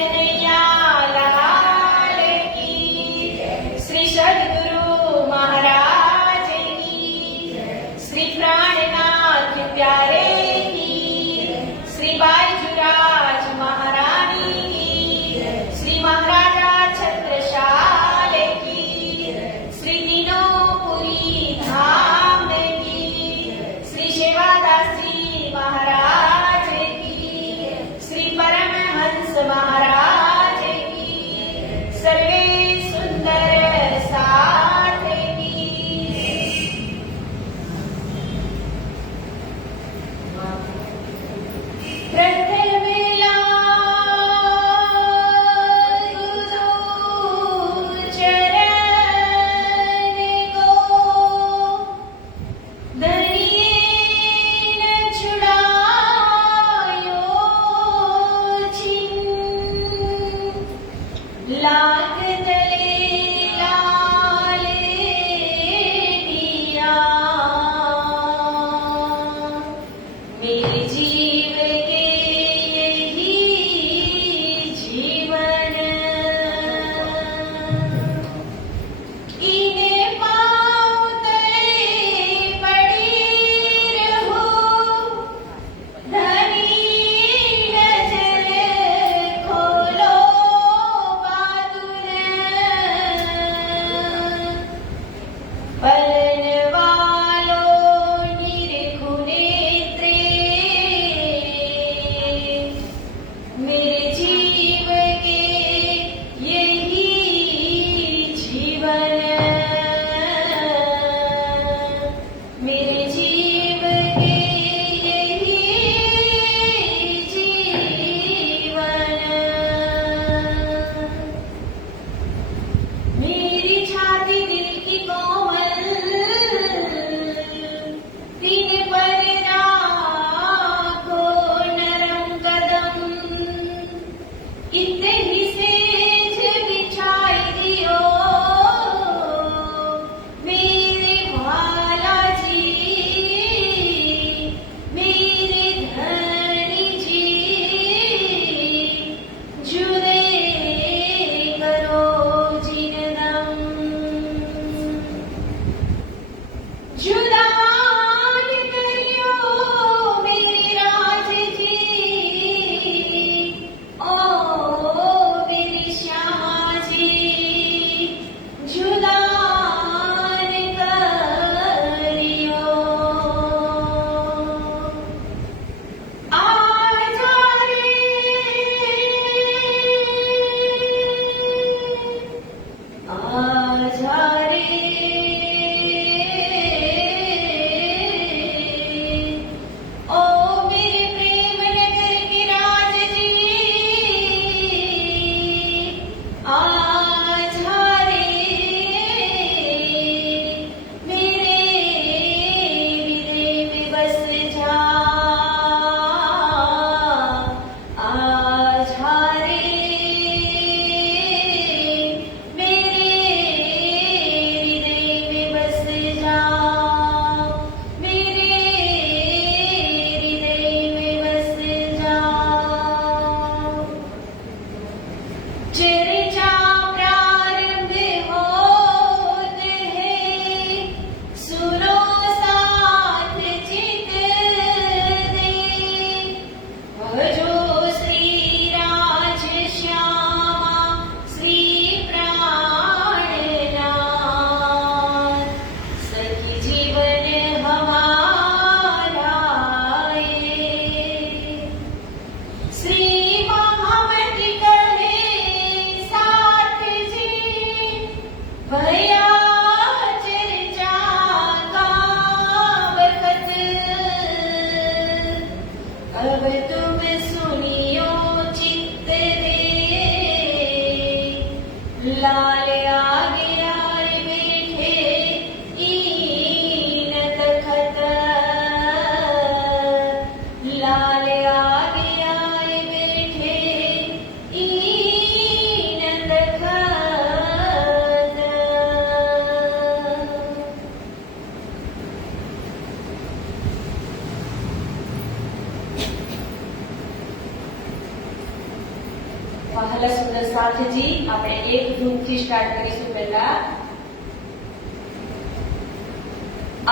કનૈયા લાલ કી, શ્રી સદગુરુ મહારાજ કી, શ્રી પ્રાણનાથ પ્યારે કી, શ્રી બાઈજુરાજ મહારાણી કી, શ્રી મહારાજા છત્રસાલ કી, શ્રી દિનોપુરી ધામ કી, શ્રી સેવાદાસજી મહારાજ કી, શ્રી પરમહંસ મહારાજ કી, સર્વે સુંદર સાથ કી. પ્રથમ ગુરુ ચરણ કો દરિયે ન છુડાયો છીન, લાગ તલે લાલ દિયા, મેરે જીવ કે યહી જીવન, ઇને પાँव તલે પડી રહું, ધની નજર ખોલો બહાદુર, પરનવાલો નિરખું નેત્રે, मेरे जीव के यही जीवन, मेरे जीव के यही जीवन, मेरी छाती दिल की कोमल, दिन पर राखो नरम कदम, इतने ही सेज बिछाई दियो मेरे भालाजी, मेरे धनी जी, जुदे करो जिनदम, जुदान करियो मेरे राजजी, ओ मेरी श्यामाजी, जुदान करियो. आजा रे, आजा रे, ओ मेरे प्रेम नगर के राजजी, आजा रे, मेरे हृदय में बस जा, आजा रे, मेरे हृदय में बस जा, मेरे हृदय में बस जा. चर्चा प्रारंभ होत है, सुनो साथ चित दे, भजो श्री राज श्यामा श्री प्राणनाथ, सखी जीवन हमारा ये. श्री महामति कहे साथ जी, भया चर्चा का वक्त, अब तुम सुनियो चित्त दे, लाल आगे यार बैठे ईन तखत, लाल आगे यार बैठे ईन तखत. पहला પ્લસ પ્લસ સાથેજી આપણે એક ધૂનથી સ્ટાર્ટ કરીશું પહેલા.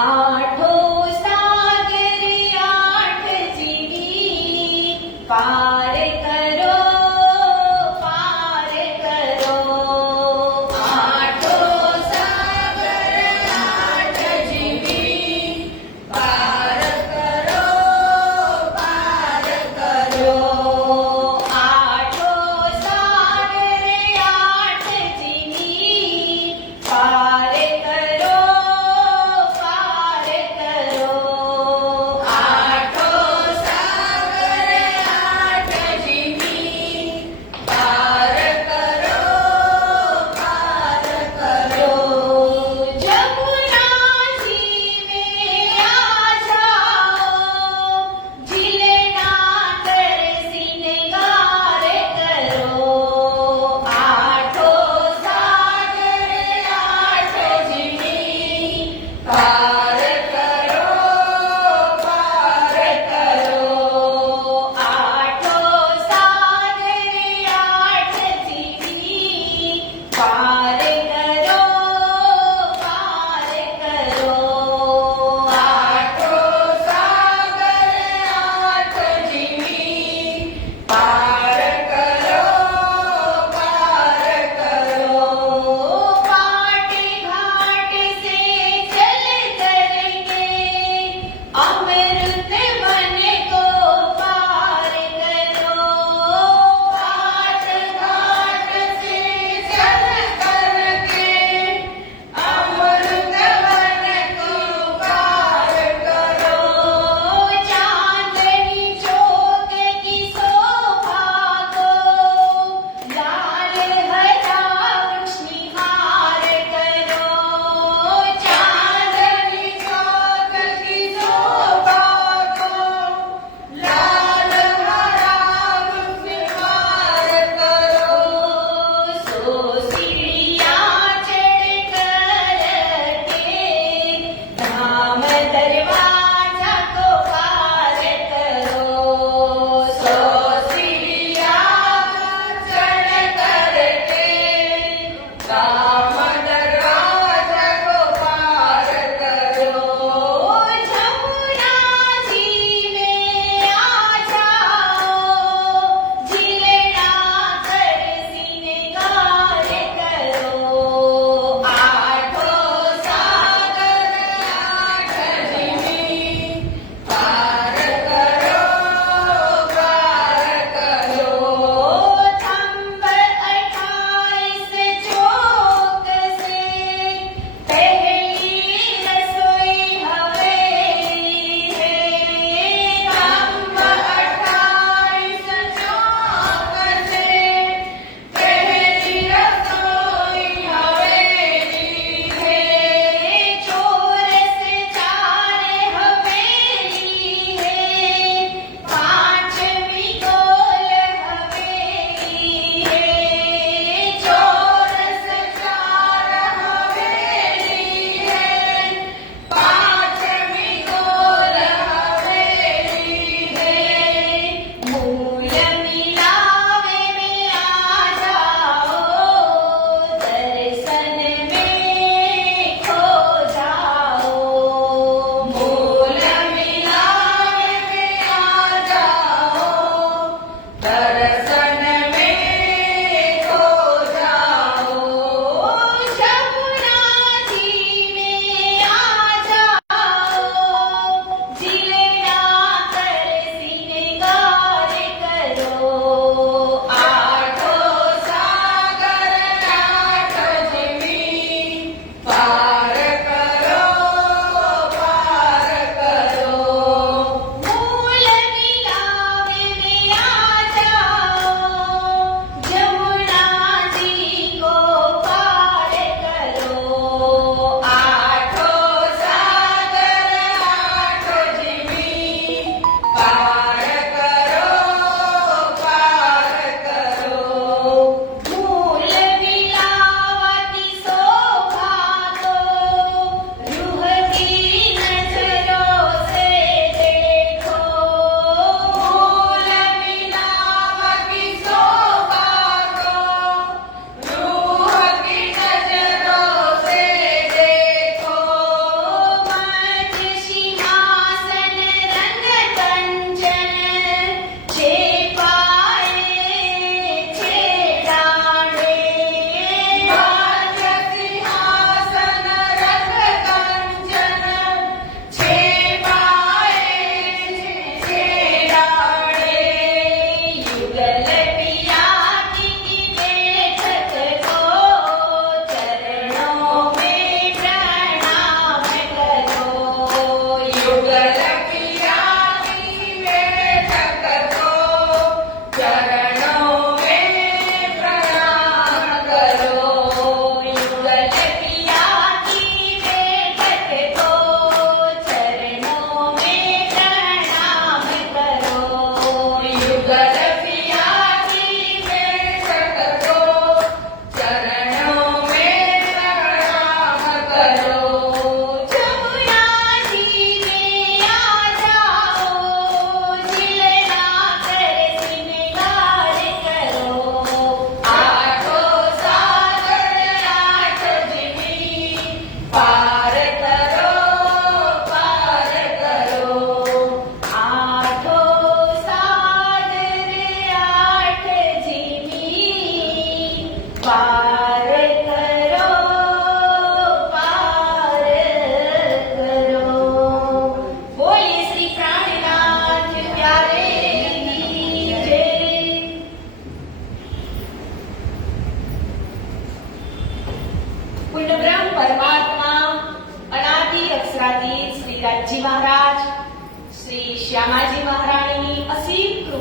આઠો સાગર આઠ જીવી પાર કરો પાર કરો. આઠો સાગર આઠ જીવી પાર કરો પાર કરો. આઠો સાગર આઠ જીવી પાર કરો પાર કરો.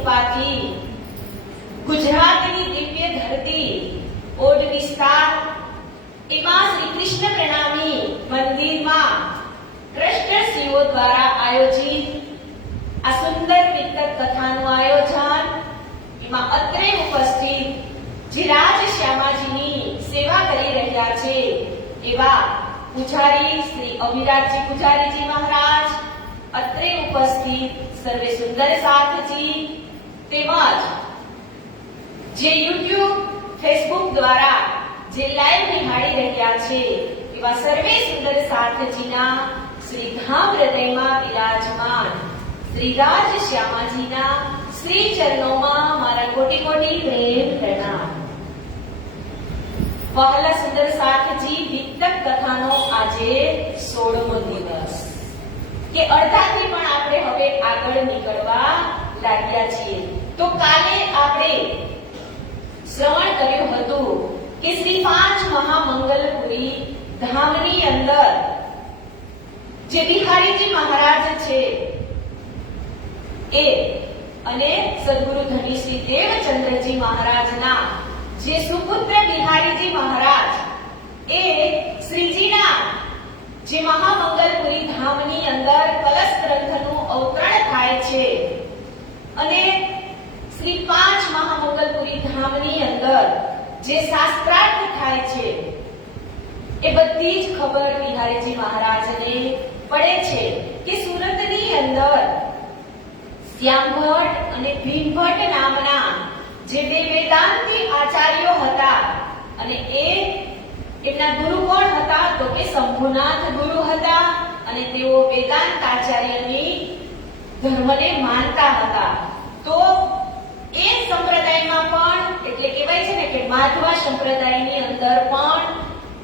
કૃપાથી ગુજરાતની દિવ્ય ધરતી ઓડ વિસ્તાર એમાં શ્રી કૃષ્ણ પ્રણામી મંદિરમાં ટ્રસ્ટશ્રીઓ દ્વારા આયોજિત આ સુંદર વિકટ કથાનું આયોજન એમાં અત્રે ઉપસ્થિત જે રાજ શ્યામાજીની સેવા કરી રહ્યા છે એવા પૂજારી શ્રી અવિરાજજી પૂજારીજી મહારાજ, અત્રે ઉપસ્થિત સર્વે સુંદર સાથજી તેમજ જે YouTube, Facebook દ્વારા જે લાઈવ નિહાળી રહ્યા છે એવા સર્વે સુંદર સાથજીના શ્રી ધામ હૃદયમાં વિરાજમાન શ્રી રાજ શ્યામાજીના શ્રી ચરણોમાં મારા કોટી કોટી પ્રેમ પ્રણામ. વહાલા સુંદર સાથજી, વિકટ કથાનો આજે 16મો દિવસ કે અડધાથી પણ આપણે હવે આગળ નીકળવા લાગ્યા છીએ. તો કાલે આપણે શ્રવણ કર્યું હતું કે શ્રી પાંચ મહામંગલપુરી ધામની અંદર જે બિહારીજી મહારાજ છે એ અને સદગુરુ ધની શ્રી દેવચંદ્રજી મહારાજના જે સુપુત્ર બિહારીજી મહારાજ એ શ્રીજીના જે મહામંગલપુરી ધામની અંદર કલશ ગ્રંથનું અવતરણ થાય છે અને શ્રી પાંચ મહામંગલપુરી ધામની અંદર જે શાસ્ત્રાર્થ થાય છે એ બધી જ ખબર બિહારીજી મહારાજને પડે છે કે સુરતની અંદર શ્યામભટ્ટ અને ભીમભટ્ટ નામના જે બે વેદાંતી આચાર્યો હતા અને એમના ગુરુ કોણ હતા તો કે શંભુનાથ ગુરુ હતા અને તેઓ વેદાંત આચાર્યની ધર્મને માનતા હતા. તો એ સંપ્રદાયમાં પણ એટલે કહેવાય છે ને કે માધવા સંપ્રદાયની અંદર પણ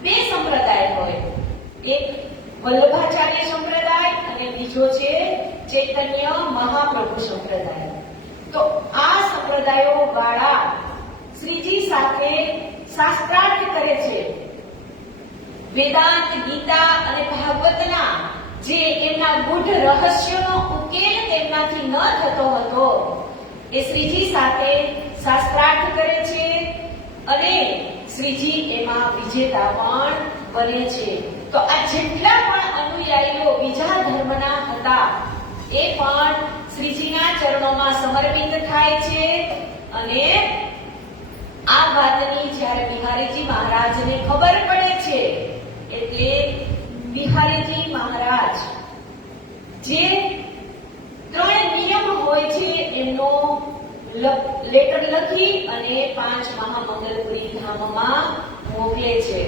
બે સંપ્રદાય હોય, એક વલ્લભાચાર્ય સંપ્રદાય અને બીજો છે ચૈતન્ય મહાપ્રભુ સંપ્રદાય. તો આ સંપ્રદાયો વાળા શ્રીજી સાથે શાસ્ત્રાર્થ કરે છે. વેદાંત, ગીતા અને ભાગવતના જે એમના ગૂઢ રહસ્યોનો ઉકેલ તેમનાથી ન થતો હતો એ શ્રીજી સાથે શાસ્ત્રાર્થ કરે છે અને શ્રીજી એમાં વિજેતા પણ બને છે. તો આ જેટલા પણ અનુયાયીઓ બીજા ધર્મના હતા એ પણ શ્રીજીના ચરણોમાં સમર્પિત થાય છે અને આ વાતની જ્યારે બિહારીજી મહારાજને ખબર પડે છે એટલે બિહારીજી મહારાજ જે 3 નિયમ હોય છે એમનો લેટર લખી અને 5 મહામંગલપુરી ધામમાં મોકલે છે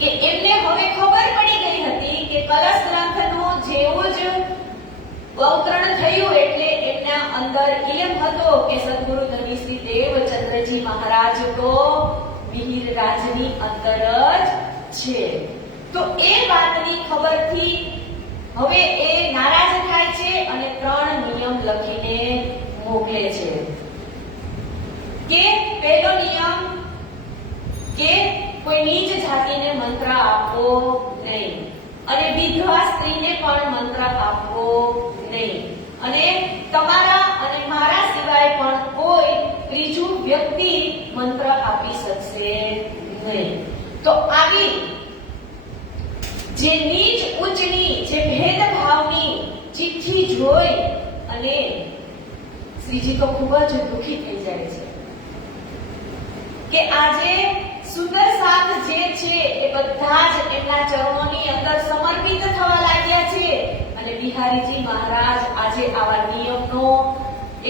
કે એમને હવે ખબર પડી ગઈ હતી કે કલશ ગ્રંથનું જેવું જ અવતરણ થયું એટલે એમના અંદર એમ હતો કે સદગુરુ ધની શ્રી દેવચંદ્રજી મહારાજ તો મિહિર રાજની અંદર જ છે. તો એ વાતની ખબરથી હવે એ નારાજ થાય છે અને 3 નિયમ લખીને મોકલે છે કે પહેલો નિયમ કે કોઈ નીચ જાતિને મંત્ર આપવો નહીં અને વિધવા સ્ત્રીને પણ મંત્ર આપવો નહીં અને તમારા અને મારા સિવાય પણ કોઈ ત્રીજું વ્યક્તિ મંત્ર આપી શકશે નહીં. તો આવી જે નીચ ઉચ્ચની જે ભેદભાવની ચિઠ્ઠી જોઈ અને શ્રીજી તો ખૂબ જ દુઃખી થઈ જાય છે કે આજે સુંદર સાથ જે છે એ બધા જ એમના ચરણોની અંદર સમર્પિત થવા લાગ્યા છે અને બિહારીજી મહારાજ આજે આવા નિયમનો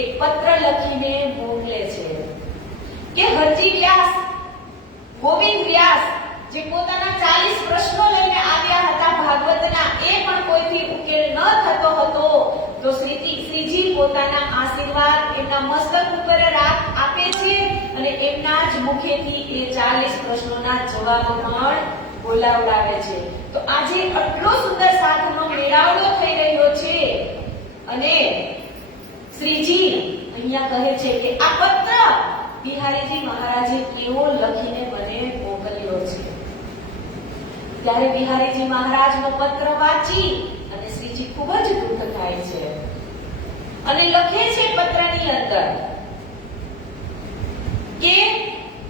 એક પત્ર લખીને મોકલે છે કે હરજી વ્યાસ, ગોવિંદ વ્યાસ જે પોતાના 40 પ્રશ્નો લઈને આવ્યા હતા ભાગવતના એ પણ કોઈથી ઉકેલ ન થતો હતો તો શ્રીજી પોતાના આશીર્વાદ એમના મસ્તક ઉપર આપે છે અને એમના જ મુખેથી એ 40 પ્રશ્નોના જવાબ પણ બોલાવડાવે છે. તો આજે આટલો સુંદર સાથનો મેળાવડો થઈ રહ્યો છે અને શ્રીજી અહીંયા કહે છે કે આ પત્ર બિહારીજી મહારાજે કેવો લખીને મને મોકલ્યો છે. ત્યારે બિહારીજી મહારાજનો પત્ર વાંચી અને શ્રીજી ખૂબ જ દુઃખ થાય છે અને લખે છે પત્રની અંદર કે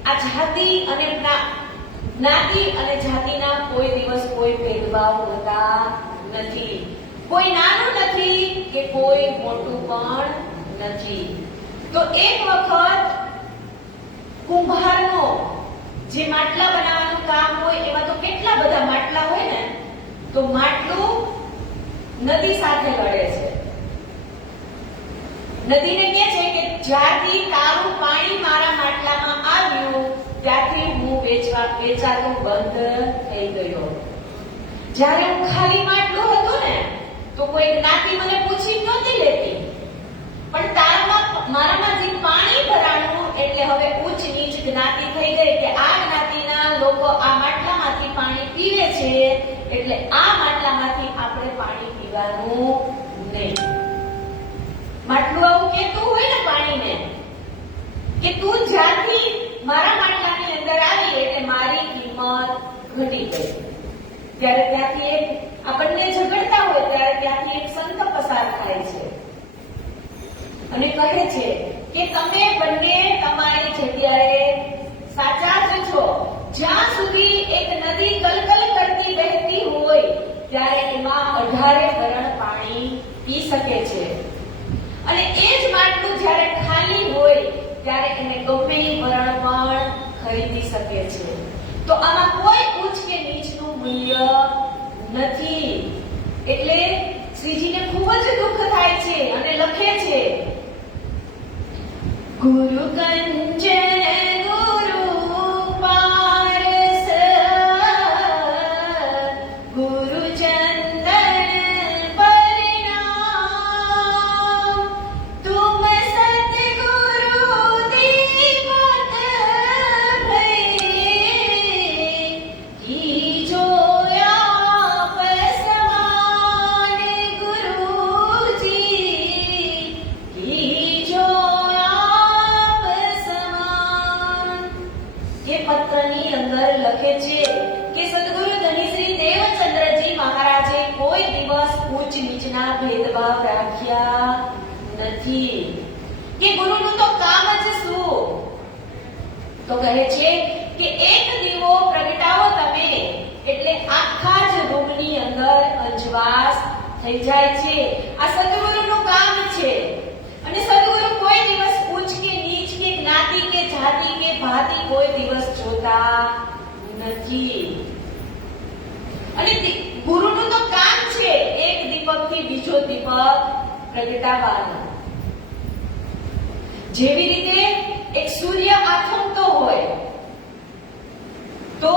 આ જાતિ અને જ્ઞાતિ અને જાતિના કોઈ દિવસ કોઈ ભેદભાવ હોતા નથી. કોઈ નાનું નથી કે કોઈ મોટું પણ નથી. તો એક વખત કુંભારનો જે માટલા બનાવવાનું કામ હોય એમાં તો કેટલા બધા માટલા હોય ને, તો માટલું નદી સાથે લડે છે. નદીને કહે છે કે જ્યારથી તારું પાણી મારા માટલામાં આવ્યું ત્યારથી હું વેચાતું બંધ થઈ ગયો. જ્યારે હું ખાલી માટલું હતું ને તો કોઈ જ્ઞાતિ મને પૂછી નહોતી લેતી, પણ મારામાંથી પાણી ભરાણું એટલે હવે ઉચ્ચ નીચ જ્ઞાતિ થઈ ગઈ કે આ જ્ઞાતિના લોકો આ માટલામાંથી પાણી પીવે છે એટલે આ માટલામાંથી આપણે પાણી પીવાનું નહીં. માટલું આવું કહેતું હોય ને પાણીને કે તું જ્યારથી મારા માટલાની અંદર આવી એટલે મારી કિંમત ઘટી ગઈ. ત્યારે ત્યાંથી એક આપણને ઝઘડતા હોય ત્યારે ત્યાંથી એક સંત પસાર થાય છે અને કહે છે કે તમે બંને તમારી જગ્યાએ સાચા જ છો. જ્યાં સુધી એક નદી કલકલ કરતી વહેતી હોય ત્યારે એમાં 18 વરણ પાણી પી શકે છે, અને એ જ માટલું જ્યારે ખાલી હોય ત્યારે એને ગમે એ વરણ પણ ખરીદી શકે છે. તો આમાં કોઈ ઉચ્ચ કે નીચનું મૂલ્ય નથી. એટલે શ્રીજીને ખૂબ જ દુઃખ થાય છે અને લખે છે, ગુરુ કંચન ગુરુ પારસ ગુરુ ચંદન પરિણામ તુમ સતગુરુ દીપક ભય कीजो आप समान गुरुजी कीजो आप समान. ये પત્રની અંદર લખે છે કે સદગુરુ ધની શ્રી દેવચંદ્રજી મહારાજે કોઈ દિવસ ઉચ્ચ નીચના ભેદભાવ રાખ્યા નથી કે ગુરુનું તો કામ જ શું. તો કહે છે કે એક દીવો પ્રગટાવો તમે એટલે આખા જ રૂમની અંદર અંજવાસ થઈ જાય છે. આ સદગુરુનું કામ છે. અને સદગુરુ કોઈ દિવસ ઉચ્ચ કે નીચ કે જ્ઞાતિ કે જાતિ કે ભાતિ કોઈ દિવસ જોતા નથી. અને ગુરુનું તો કામ છે એક દીપકથી બીજો દીપક પ્રગટાવવાનું. જેવી રીતે એક સૂર્ય આથમતો હોય તો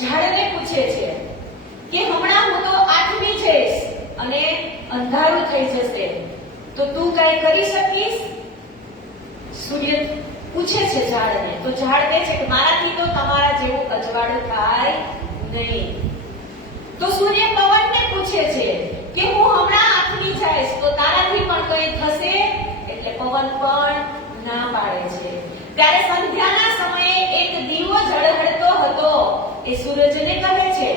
ઝાડને પૂછે છે કે હમણાં હું તો આથમી જઈશ અને અંધારું થઈ જશે, તો તું કઈ કરી શકીશ? સૂર્ય પૂછે છે ઝાડને. તો ઝાડ કહે છે કે મારાથી તો તમારા જેવું અજવાળું થાય નહીં. તો સૂર્ય પવનને પૂછે છે કે હું હમણાં આથમી જઈશ તો તારાથી પણ કઈ થશે? એટલે પવન પણ ના પાડે છે. ત્યારે સંધ્યાના સમયે એક દીવો ઝળહળતો હતો. એ સૂરજને કહે છે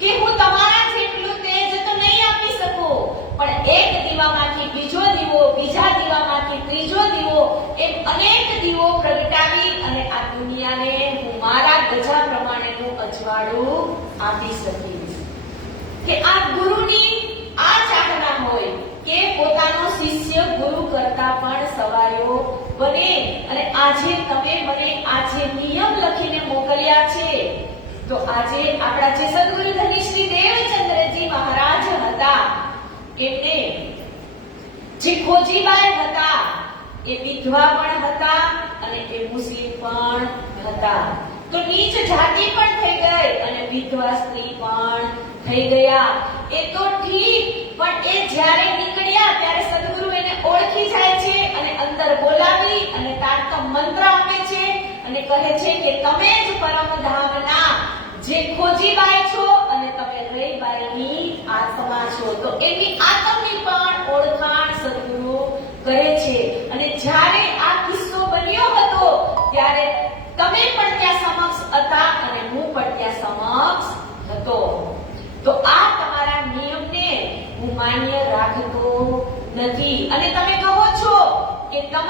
કે હું તમારા જેટલું તેજ તો નહીં આપી શકું, પણ એક દીવામાંથી બીજો દીવો, બીજા દીવામાંથી ત્રીજો દીવો, એમ અનેક દીવો પ્રગટાવી અને આ દુનિયાને હું મારા ગજા પ્રમાણેનું અજવાળું આપી શકીશ. કે આ ગુરુની આ ચાહના હોય કે પોતાનો શિષ્ય ગુરુ કરતા પણ સવાયો બને. અને આજે તમે મને આજે નિયમ લખીને મોકલ્યા છે, તો આજે આપણા જે સદગુરુ ધની શ્રી દેવચંદ્રજી મહારાજ હતા એમને જે ખોજીબાઈ હતા એ વિધવા પણ હતા અને એ મુસ્લિમ પણ હતા. તો નીચ જાતિ પણ થઈ ગઈ અને વિધવા સ્ત્રી પણ થઈ ગયા. એ તો ઠીક, પણ એ જ્યારે નીકળ્યા ત્યારે સદગુરુ એને ઓળખી જાય છે અને અંદર બોલાવી અને તારતમ મંત્ર આપે છે અને કહે છે કે તમે જ પરમધામના જે ખોજીબાઈ છો અને તમે રઈબાઈની આત્મા છો. તો એની આત્માની પણ ઓળખાણ સદગુરુ કરે છે. અને જ્યારે આ કિસ્સો બન્યો હતો ત્યારે તમે પણ ત્યાં સમક્ષ હતા અને હું પણ ત્યાં સમક્ષ હતો. તો આ તમારા નિયમને હું માન્ય રાખતો નથી. અને તમે કહો છો કે તમે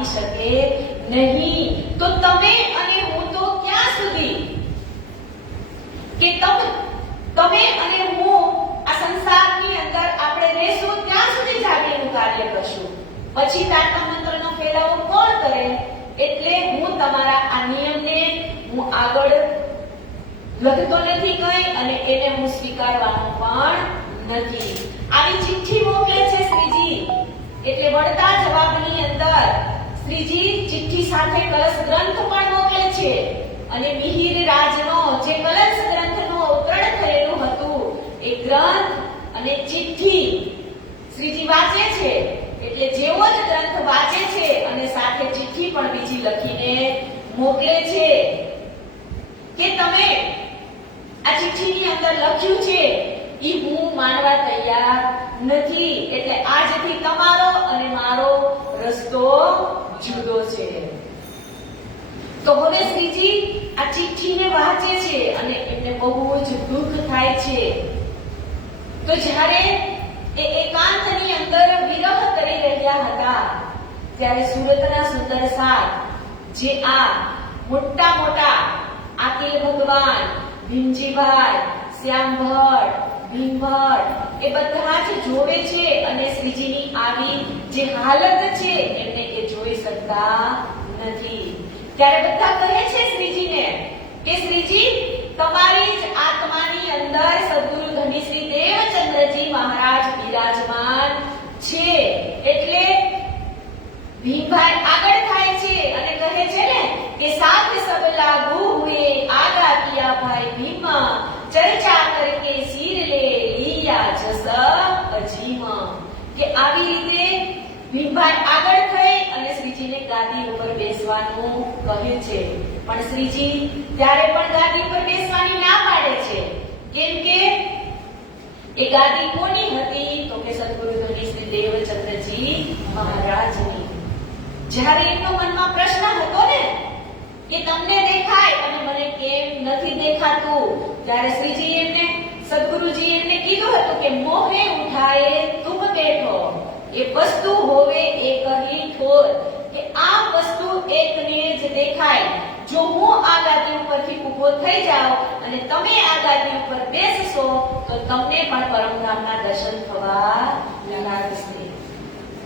આપી શકે નહીં. તો તમે અને હું તો ક્યાં સુધી કે તમે અને હું આ સંસારની અંદર આપણે રહેશું ત્યાં સુધી જ આગળનું કાર્ય કરશું. પછી પ્રાર્થના મંત્રનો ફેલાવો કોણ કરે? એટલે હું તમારા આ નિયમને હું આગળ લખતો નથી કઈ અને એને હું સ્વીકારવાનો પણ નથી. આવી ચિઠ્ઠી મોકલે છે શ્રીજી. એટલે વળતા જવાબની અંદર શ્રીજી ચિઠ્ઠી સાથે કલશ ગ્રંથ પણ મોકલે છે અને મિહિર રાજનો જે કલશ ગ્રંથનું અવતરણ થયેલું હતું એ ગ્રંથ અને ચિઠ્ઠી શ્રીજી વાંચે છે. એટલે જેવો જ ગ્રંથ વાંચે છે અને સાથે ચિઠ્ઠી પણ બીજી લખીને મોકલે છે કે તમે આ ચિઠ્ઠીની અંદર લખ્યું છે એ હું માનવા તૈયાર નથી. એટલે આજથી તમારો અને મારો રસ્તો જુદો છે. તો હવે શ્રીજી આ ચિઠ્ઠીને વાંચે છે અને એમને બહુ જ દુઃખ થાય છે. તો જ્યારે એ એકાંતની અંદર વિરહ કરી રહ્યા હતા ત્યારે સુરતના સુંદર સાથ જે આ મોટા મોટા આતિલ ભગવાન, ભીમજીભાઈ, શ્યામ ભટ્ટ, ભીમ ભટ્ટ એ બધા જ જોવે છે અને શ્રીજીની આવી જે હાલત છે એમને એ જોઈ શકતા નથી. ત્યારે બધા કહે છે શ્રીજીને કે શ્રીજી તમારી જ આત્માની અંદર સદગુરુ ધની શ્રી દેવચંદ્રજી મહારાજ બિરાજમાન છે. એટલે ભીમભાઈ આગળ થાય છે અને કહે છે ને કે સાથ સબ લાગુ હુએ આगा किया भाई भीमा चर्चा करके सिर ले लिया जस अजीमा. કે આવી રીતે ભીમભાઈ આગળ થઈ અને શ્રીજીને ગાદી ઉપર બેસવાનું કહે છે. પણ શ્રીજી ત્યારે પણ ગાદી ઉપર બેસવાની ના પાડે છે. કેમ કે એ ગાદી કોની હતી? તો કે સદગુરુ ધની શ્રી દેવચંદ્રજી મહારાજની. જ્યારે એમનો મનમાં પ્રશ્ન હતો ને કે તમને દેખાય અને મને કેમ નથી દેખાતું, ત્યારે શ્રીજી એમને સદગુરુજી એમને કીધું હતું કે મોહે ઉઠાએ તુમ બેઠો એ વસ્તુ હોવે એક ही ठोर. કે આ વસ્તુ એકને જ દેખાય. જો હું આ ગાદી ઉપરથી ઊભો થઈ જાઉં અને તમે આ ગાદી ઉપર બેસશો તો તમને પણ પરમધામના દર્શન થવા લાગશે.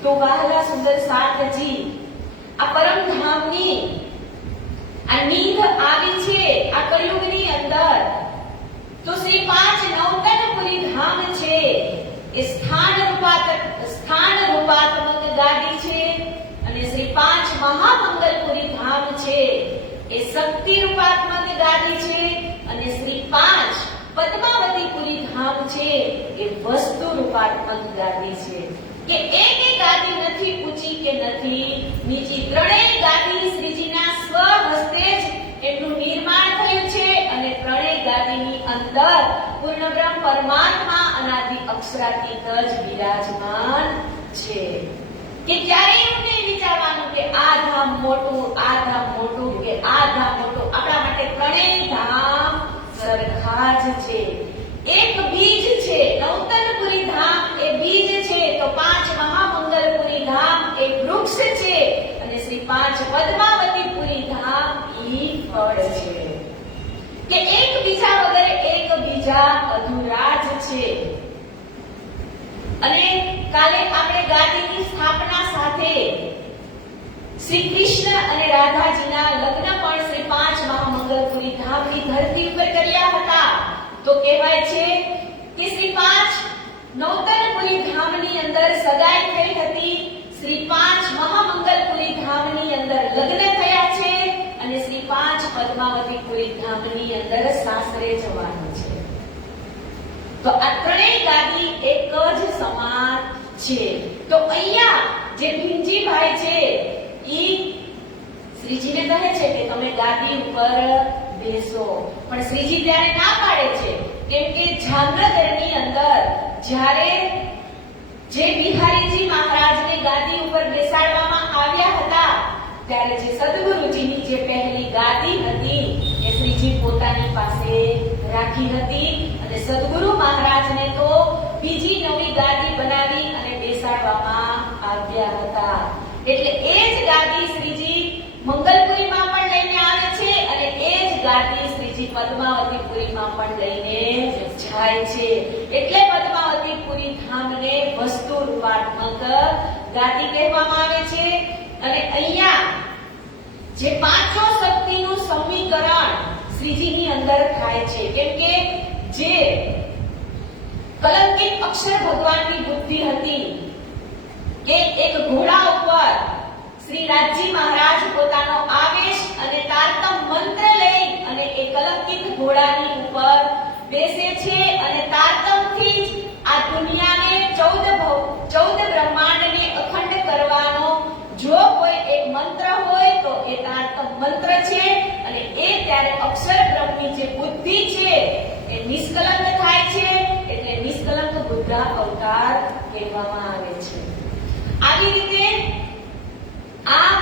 તો વહાલા સુંદર સાથજી આ પરમધામની આ નીંદ આવી છે આ કળિયુગની અંદર. તો શ્રી પાંચ નવતનપુરી ધામ છે એ સ્થાન રૂપાત્મક ગાદી છે અને શ્રી પાંચ મહામંગલપુરી ધામ છે એ શક્તિ રૂપાત્મક ગાદી છે અને શ્રી પાંચ પદ્માવતીપુરી ધામ છે એ વસ્તુ રૂપાત્મક ગાદી છે. કે એક ગાદી નથી ઊંચી કે નથી નીચી, ત્રણેય ગાદી શ્રીજીના સ્વ હસ્તે જ એનું નિર્માણ થયું છે અને ત્રણેય ગાદીની અંદર પૂર્ણ બ્રહ્મ પરમાત્મા અનાદિ અક્ષરાતીત જ બિરાજમાન છે. કે ક્યારે એમને વિચારવાનું કે આ ધામ મોટું, આ ધામ મોટું કે આ ધામ મોટું. આપણા માટે ત્રણેય ધામ સરખા જ છે. એક બીજ છે. નવતનપુરી ધામ એ બીજ છે તો પાંચ મહામંગલપુરી ધામ એ વૃક્ષ છે અને શ્રી પાંચ પદ્માવતીપુરી ધામ ઈ ફળ છે. કે એક બીજા વગર એક બીજા અધૂરા જ છે. અને કાલે આપણે ગાદીની સ્થાપના સાથે શ્રી કૃષ્ણ અને રાધાજીના લગ્ન પણ શ્રી પાંચ મહામંગલપુરી ધામની ધરતી ઉપર કર્યા હતા. તો કહેવાય છે કે શ્રી પાંચ નવતનપુરી ધામની અંદર સગાઈ થઈ હતી, શ્રી પાંચ મહામંગલપુરી ધામની અંદર લગ્ન થયા છે અને શ્રી પાંચ પદ્માવતીપુરી ધામની અંદર સાસરે જવાનું છે. તો આ ત્રણેય ગાદી એક જ સમાન છે. તો અહીંયા જે ભીમજીભાઈ છે ઈ શ્રીજીને કહે છે કે તમે ગાદી ઉપર બેસો. પણ શ્રીજી ત્યારે ના પાડે છે. કેમ કે જામનગરની અંદર જ્યારે જે બિહારીજી મહારાજને ગાદી ઉપર બેસાડવામાં આવ્યા હતા ત્યારે જે સદગુરુજીની જે પહેલી ગાદી હતી એ શ્રીજી પોતાની પાસે રાખી હતી અને સદગુરુ મહારાજને તો બીજી નવી ગાદી બનાવી અને બેસાડવામાં આવ્યા હતા. એટલે એ જ ગાદી શ્રીજી મંગલપુરીમાં પણ લઈને આવે છે અને એ જ ગાદી શ્રીજી પદ્માવતીપુરીમાં પણ લઈને જાય છે. એટલે પદ્માવતીપુરી ધામને વસ્તુ રૂપાત્મક ગાદી કહેવામાં આવે છે. અને અહીંયા જે પાંચો શક્તિનું સમીકરણ શ્રીજીની અંદર થાય છે, કેમ કે જે કલંકિત અક્ષર ભગવાનની બુદ્ધિ હતી કે એક ઘોડા ઉપર શ્રી રાજજી મહારાજ પોતાનો આવેશ અને તારતમ મંત્ર લઈ અને એ કલંકિત ઘોડાની ઉપર બેસે છે અને તારતમથી જ આ દુનિયાને 14 બ્રહ્માંડને અખંડ કરવાનો જો કોઈ એક મંત્ર હોય તો એ તારતમ મંત્ર છે. અને એ ત્યારે અક્ષર બ્રહ્મની જે બુદ્ધિ છે એ નિષ્કલંક થાય છે. એટલે નિષ્કલંક બુદ્ધ અવતાર કહેવામાં આવે છે. આવી રીતે આ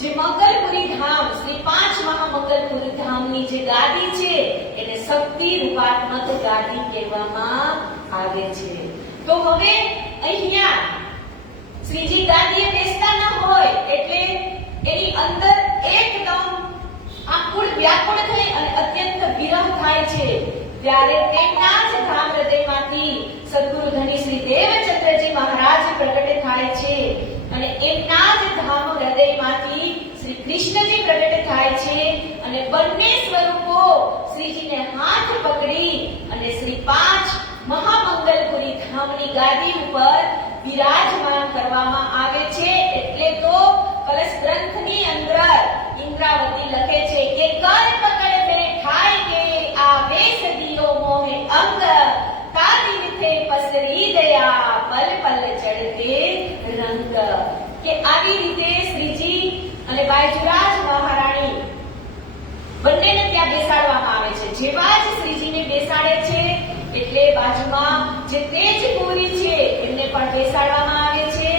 જે મંગલપુરી ધામ શ્રી પાંચ મહામંગલપુરી ધામની જે ગાદી છે એને શક્તિ રૂપાત્મક ગાદી કહેવામાં આવે છે. તો હવે અહીંયા શ્રીજી ગાદીએ બેસતા ન હોય એટલે એની અંદર એકદમ આકુળ વ્યાકુળ થઈ અને અત્યંત વિરહ થાય છે. ત્યારે તેમના જ ધામ હૃદયમાંથી સદગુરુ ધની શ્રી દેવચંદ્રજી મહારાજ પ્રગટ થાય છે અને એમના જ ધામ હૃદયમાંથી શ્રી કૃષ્ણજી પ્રગટ થાય છે અને બંને સ્વરૂપો શ્રીજીને હાથ પકડી અને શ્રી પાંચ મહામંગલપુરી ધામની ગાદી ઉપર વિરાજમાન કરવામાં આવે છે. એટલે તો કલશ ગ્રંથની અંદર ઇન્દ્રાવતી લખે છે કે કર પકડ બેઠાય કે આ વેશ દિયો મોહે અંગ તારી વિથે પસરી દયા પલ પલ ચડતે રંગ. કે આવી રીતે શ્રીજી અને બાયજુરાજ મહારાણી બંનેને ત્યાં બેસાડવામાં આવે છે. જેવા જ શ્રીજીને બેસાડે છે એટલે બાજુમાં જે તેજપુરી છે એમને પણ બેસાડવામાં આવે છે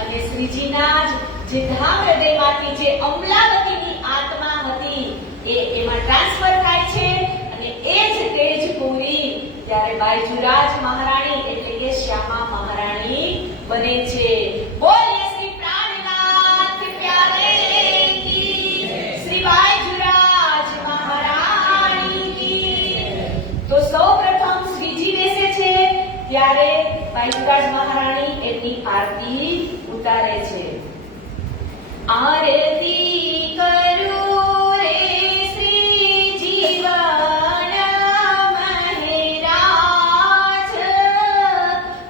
અને શ્રીજીના જે ધામ હૃદયમાંથી જે અમલાવતીની આત્મા હતી એમાં ટ્રાન્સફર થાય છે અને એ જ તેજપુરી ત્યારે બાયજુરાજ મહારાણી એટલે કે શ્યામા મહારાણી બને છે. બોલીએ શ્રી પ્રાણનાથ પ્યારે કી, શ્રી બાયજુરાજ મહારાણી કી. તો સૌપ્રથમ શ્રીજી બેસે છે ત્યારે બાયજુરાજ મહારાણી એમની આરતી ઉતારે છે. આરતી કરું રે શ્રી જીવન મહેરાજ,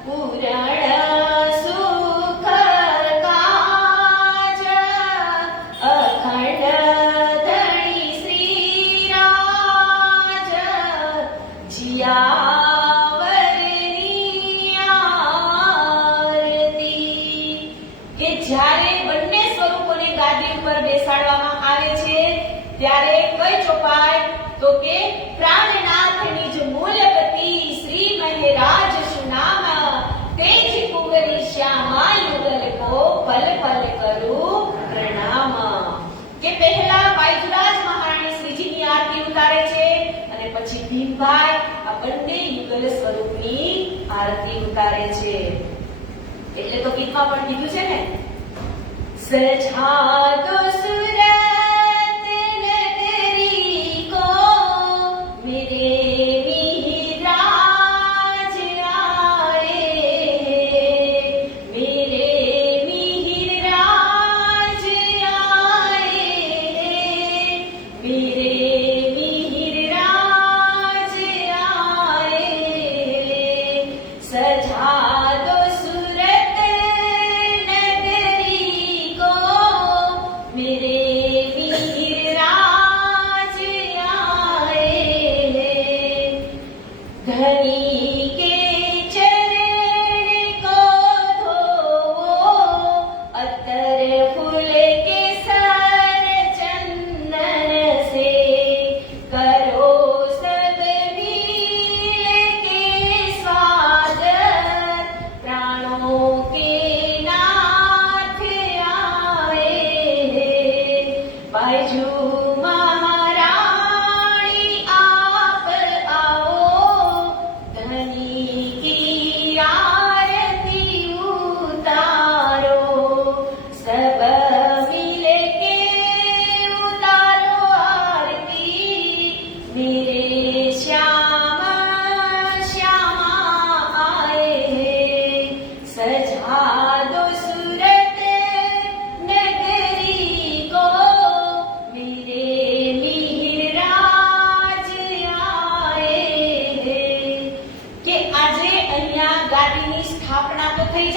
પૂરણ સુખ કાજ, અખંડ ધણી શ્રી રાજ, જીયાવરની આરતી. કે જ્યારે બંને સ્વરૂપોને ગાદી ઉપર બેસાડવામાં આવે છે ત્યારે કઈ ચોપાઈ તો કે પ્રાણનાથની જ મૂલગતિ શ્રી મહેરાજ સુનામ તેજ કુંવરી શ્યામા યુગલ કો પલ પલ કરું પ્રણામ. કે પહેલા બાયજુરાજ મહારાણી શ્રીજીની આરતી ઉતારે છે અને પછી ભીમભાઈ આ બંને યુગલ સ્વરૂપની આરતી ઉતારે છે. એટલે તો ગીતમાં પણ કીધું છે ને, સજા દો સુરત નગરી કો મેરે મિહિર રાજ આए, મેરે મિહિર રાજ આए, મેરે મિહિર રાજ આए, સજા દો સુરત નગરી કો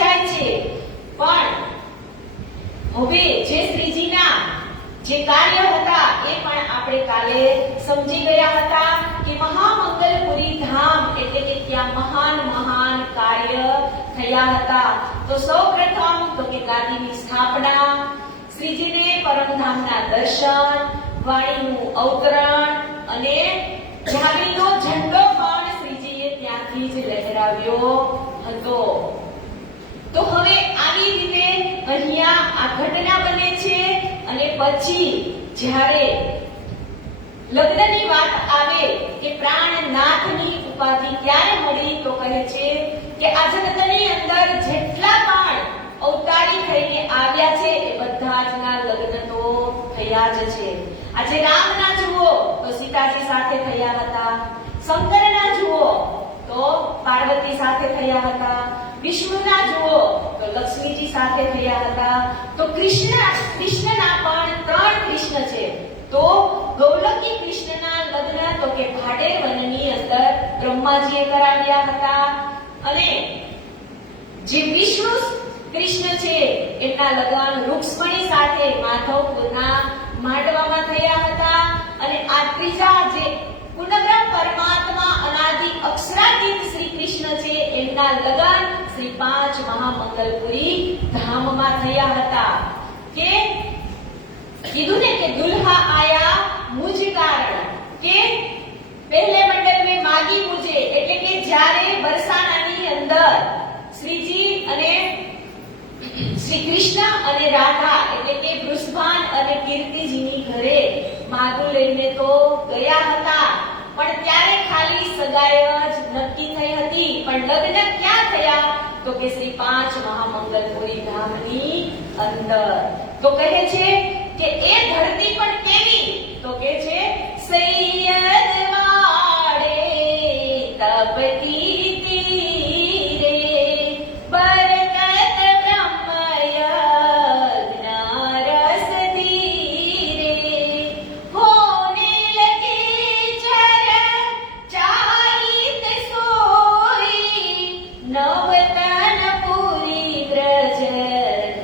જાય છે. પણ હવે જે શ્રીજીના જે કાર્ય હતા એ પણ આપણે કાલે સમજી ગયા હતા કે મહામંગલપુરી ધામ એટલે કે ત્યાં મહાન મહાન કાર્ય થયા હતા. તો સૌપ્રથમ તો કે ગાદીની સ્થાપના, શ્રીજીને પરમધામના દર્શન, વાણીનું અવતરણ અને જાવીનો ઝંડો પણ શ્રીજીએ ત્યાંથી જ લહેરાવ્યો હતો. તો હવે આવી રીતે અહીંયા આ ઘટના બને છે અને પછી જ્યારે લગ્નની વાત આવે કે પ્રાણનાથની ઉપાધિ ક્યારે મળી તો કહે છે કે આ જગતની અંદર જેટલા પણ અવતારી થઈને આવ્યા છે એ બધા જના લગ્ન તો થયા જ છે. આજે રામના જુઓ તો સીતાજી સાથે થયા હતા, શંકરના જુઓ તો પાર્વતી સાથે થયા હતા, વિષ્ણુના જુઓ તો લક્ષ્મીજી સાથે થયા હતા. તો કૃષ્ણના પણ 3 કૃષ્ણ છે. તો ગૌલકી કૃષ્ણના લગ્ન તો કે ભાડેર વનની અંદર બ્રહ્માજીએ કરાવ્યા હતા અને જે વિષ્ણુ કૃષ્ણ છે એમના લગ્ન રૂક્ષ્મણી સાથે માધવપુરના માંડવામાં થયા હતા. અને આ ત્રીજા જે પૂર્ણબ્રહ્મ પરમાત્મા અનાદિ અક્ષરાતીત શ્રી કૃષ્ણ છે એમના લગ્ન શ્રી 5 મહામંગલપુરી ધામમાં થયા હતા. કે કીધું ને કે દુલ્હા આયા મુજ કારણ કે પહેલે મંડળ મેં માગી મુજે એટલે કે જ્યારે બરસાનાની અંદર શ્રીજી અને શ્રી કૃષ્ણ અને રાધા એટલે કે વૃષભાન અને કીર્તિજીની ઘરે માગું લઈને તો ગયા હતા, પણ ત્યારે ખાલી સગાઈ જ નક્કી થઈ હતી. પણ લગ્ન ક્યાં થયા તો કે શ્રી 5 મહામંગલપુરી ધામની અંદર. તો કહે છે કે એ ધરતી પણ કેવી તો કે છે સૈયદ વાડે તપતી તીરે બરકત બ્રહ્મયજ્ઞ રસ ધીરે હોને લગી ચર ચારિત સોઈ નવતન પુરી બ્રજ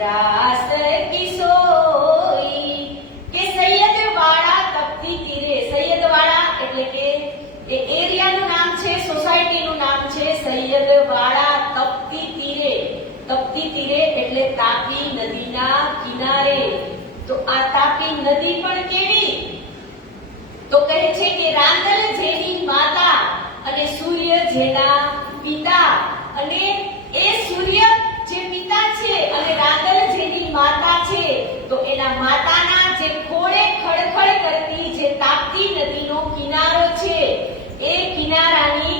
રાસ કિશોઈ. કે સૈયદવાડા તપતી તીરે, સૈયદવાડા એટલે કે એ એરિયાનું નામ છે, સોસાયટીનું નામ છે સૈયદવાડા તપતી તીરે. તપતી તીરે એટલે તાપી નદીના કિનારે. તો આ તાપી નદી પણ કેવી તો કહે છે કે રાંદલ જેની માતા અને સૂર્ય જેના પિતા. અને એ સૂર્ય જે પિતા છે અને રાંદલ જેની માતા છે તો એના માતાના જે ખોળે ખળખળ કરતી જે તાપતી નદીનો કિનારો છે એ કિનારાની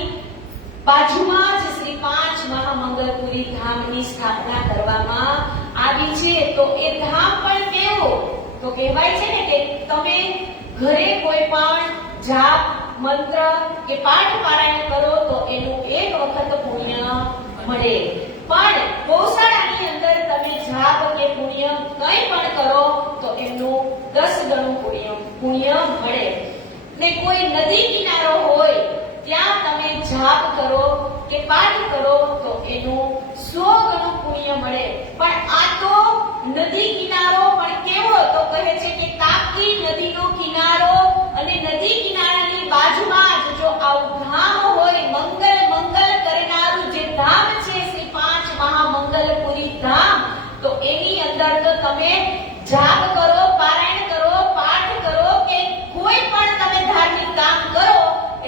બાજુમાં જ શ્રી 5 મહામંગલપુરી ધામની સ્થાપના કરવામાં આવી છે. તો એ ધામ પણ કેવો તો કહેવાય છે ને કે તમે ઘરે કોઈ પણ જાપ મંત્ર કે પાઠ પારાયણ કરો તો એનું એક વખત પુણ્ય મળે, પણ ગૌશાળાની અંદર તમે જાપ કે પુણ્ય કંઈ પણ કરો તો એનું 10 ગણું પુણ્ય મળે. ને કોઈ નદી કિનારો હોય ત્યાં તમે જાપ કરો કે પાઠ કરો તો એનું 100 ગણું પુણ્ય મળે. પણ આ તો નદી કિનારો પણ કેવો તો કહે છે કે તાપતી નદીનો કિનારો અને નદી કિનારાની બાજુમાં જ જો આવું ધામ હોય, મંગલ કરનારું જે ધામ છે શ્રી 5 મહામંગલપુરી ધામ, તો એની અંદર તો તમે જાપ કરો, પારાયણ કરો, પાઠ કરો કે કોઈ પણ તમે ધાર્મિક કામ કરો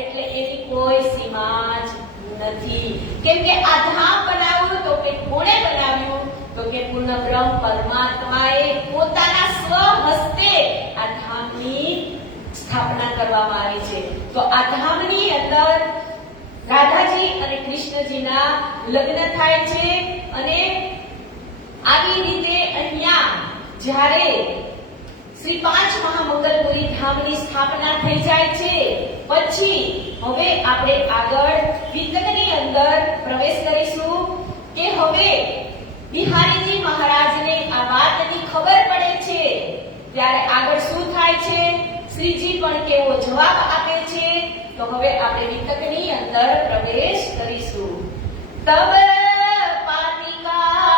એટલે એની કોઈ સીમા જ નથી. કેમ કે આ ધામ બનાવ્યું તો કે કોણે બનાવ્યું તો કે પૂર્ણબ્રહ્મ પરમાત્માએ પોતાના સ્વહસ્તે આ ધામની સ્થાપના કરવામાં આવી છે. તો આ ધામની અંદર રાધાજી અને કૃષ્ણજીના લગ્ન થાય છે. અને આવી રીતે અહીંયા જ્યારે શ્રી 5 મહામંગલપુરી ધામની સ્થાપના થઈ જાય છે પછી હવે આપણે આગળ વિતકની અંદર પ્રવેશ કરીશું કે હવે બિહારીજી મહારાજને આ વાતની ખબર પડે છે ત્યારે આગળ શું થાય છે, શ્રીજી પણ કેવો જવાબ આપે છે. તો હવે આપણે વિતકની અંદર પ્રવેશ કરીશું. તબ પાતિકા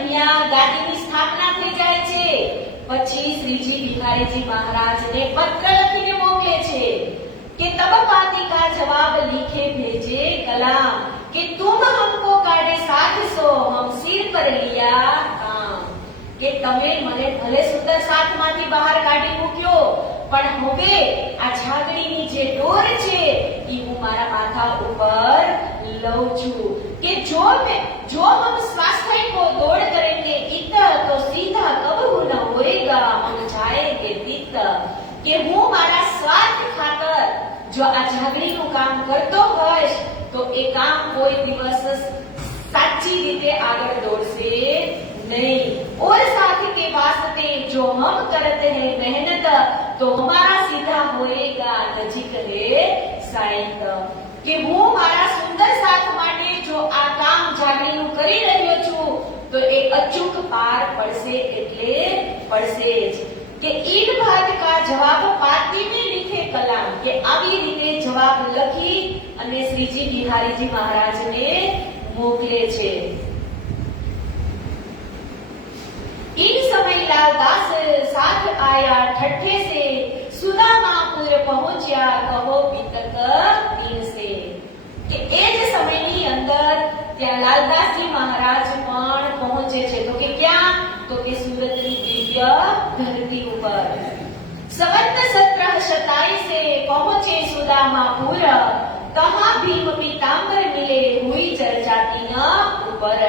અહીંયા ગાદીની સ્થાપના થઈ જાય છે. પછી શ્રીજી બિહારીજી મહારાજને પત્ર લખીને મોકલે છે कि तब पाती का जवाब लिखे भेजे कलाम कि तुम हमको काढ़े साथ सो हम सिर पर लिया काम. કે તમે મને ભલે સુંદર સાથમાંથી બહાર કાઢી મૂક્યો, પણ હવે આ ઝાગડીની જે ડોર છે એ હું મારા માથા ઉપર લઉં છું. કે જો हम स्वास्थ्य को दौड़ करेंगे इत तो सीधा कब न होएगा हम जाएंगे पित. કે હું મારા સ્વાર્થ ખાતર જો આ ઝાગડીનું કામ કરતો હોઈશ તો એ કામ કોઈ દિવસ સાચી રીતે આગળ દોડશે नहीं. और साथ के वास्ते जो हम करते हैं मेहनत तो हमारा सीधा होएगा नजीक है साईत. કે હું મારા સુંદર સાથ માટે જો આ કામ જાગીનું કરી રહ્યો છું તો એ અચૂક પાર પડશે એટલે પડશે જ. કે इन बात का जवाब पाती में लिखे कलाम. કે આવી રીતે જવાબ લખી અને શ્રીજી બિહારીજી મહારાજને મોકલે છે. इन समय लालदास साथ आया ठट्ठे से सुदामापुर पहुंचा कहो पितक दिन से. કે એ જ સમયની અંદર ત્યાં લાલદાસજી મહારાજ પણ પહોંચે છે. તો કે ક્યાં? તો કે સુરતની દિવ્ય ધરતી ઉપર. संवत 1727 से पहुंचे सुदामापुर कहाँ भीम पीताम्बर मिले हुई चर्चाती न ऊपर.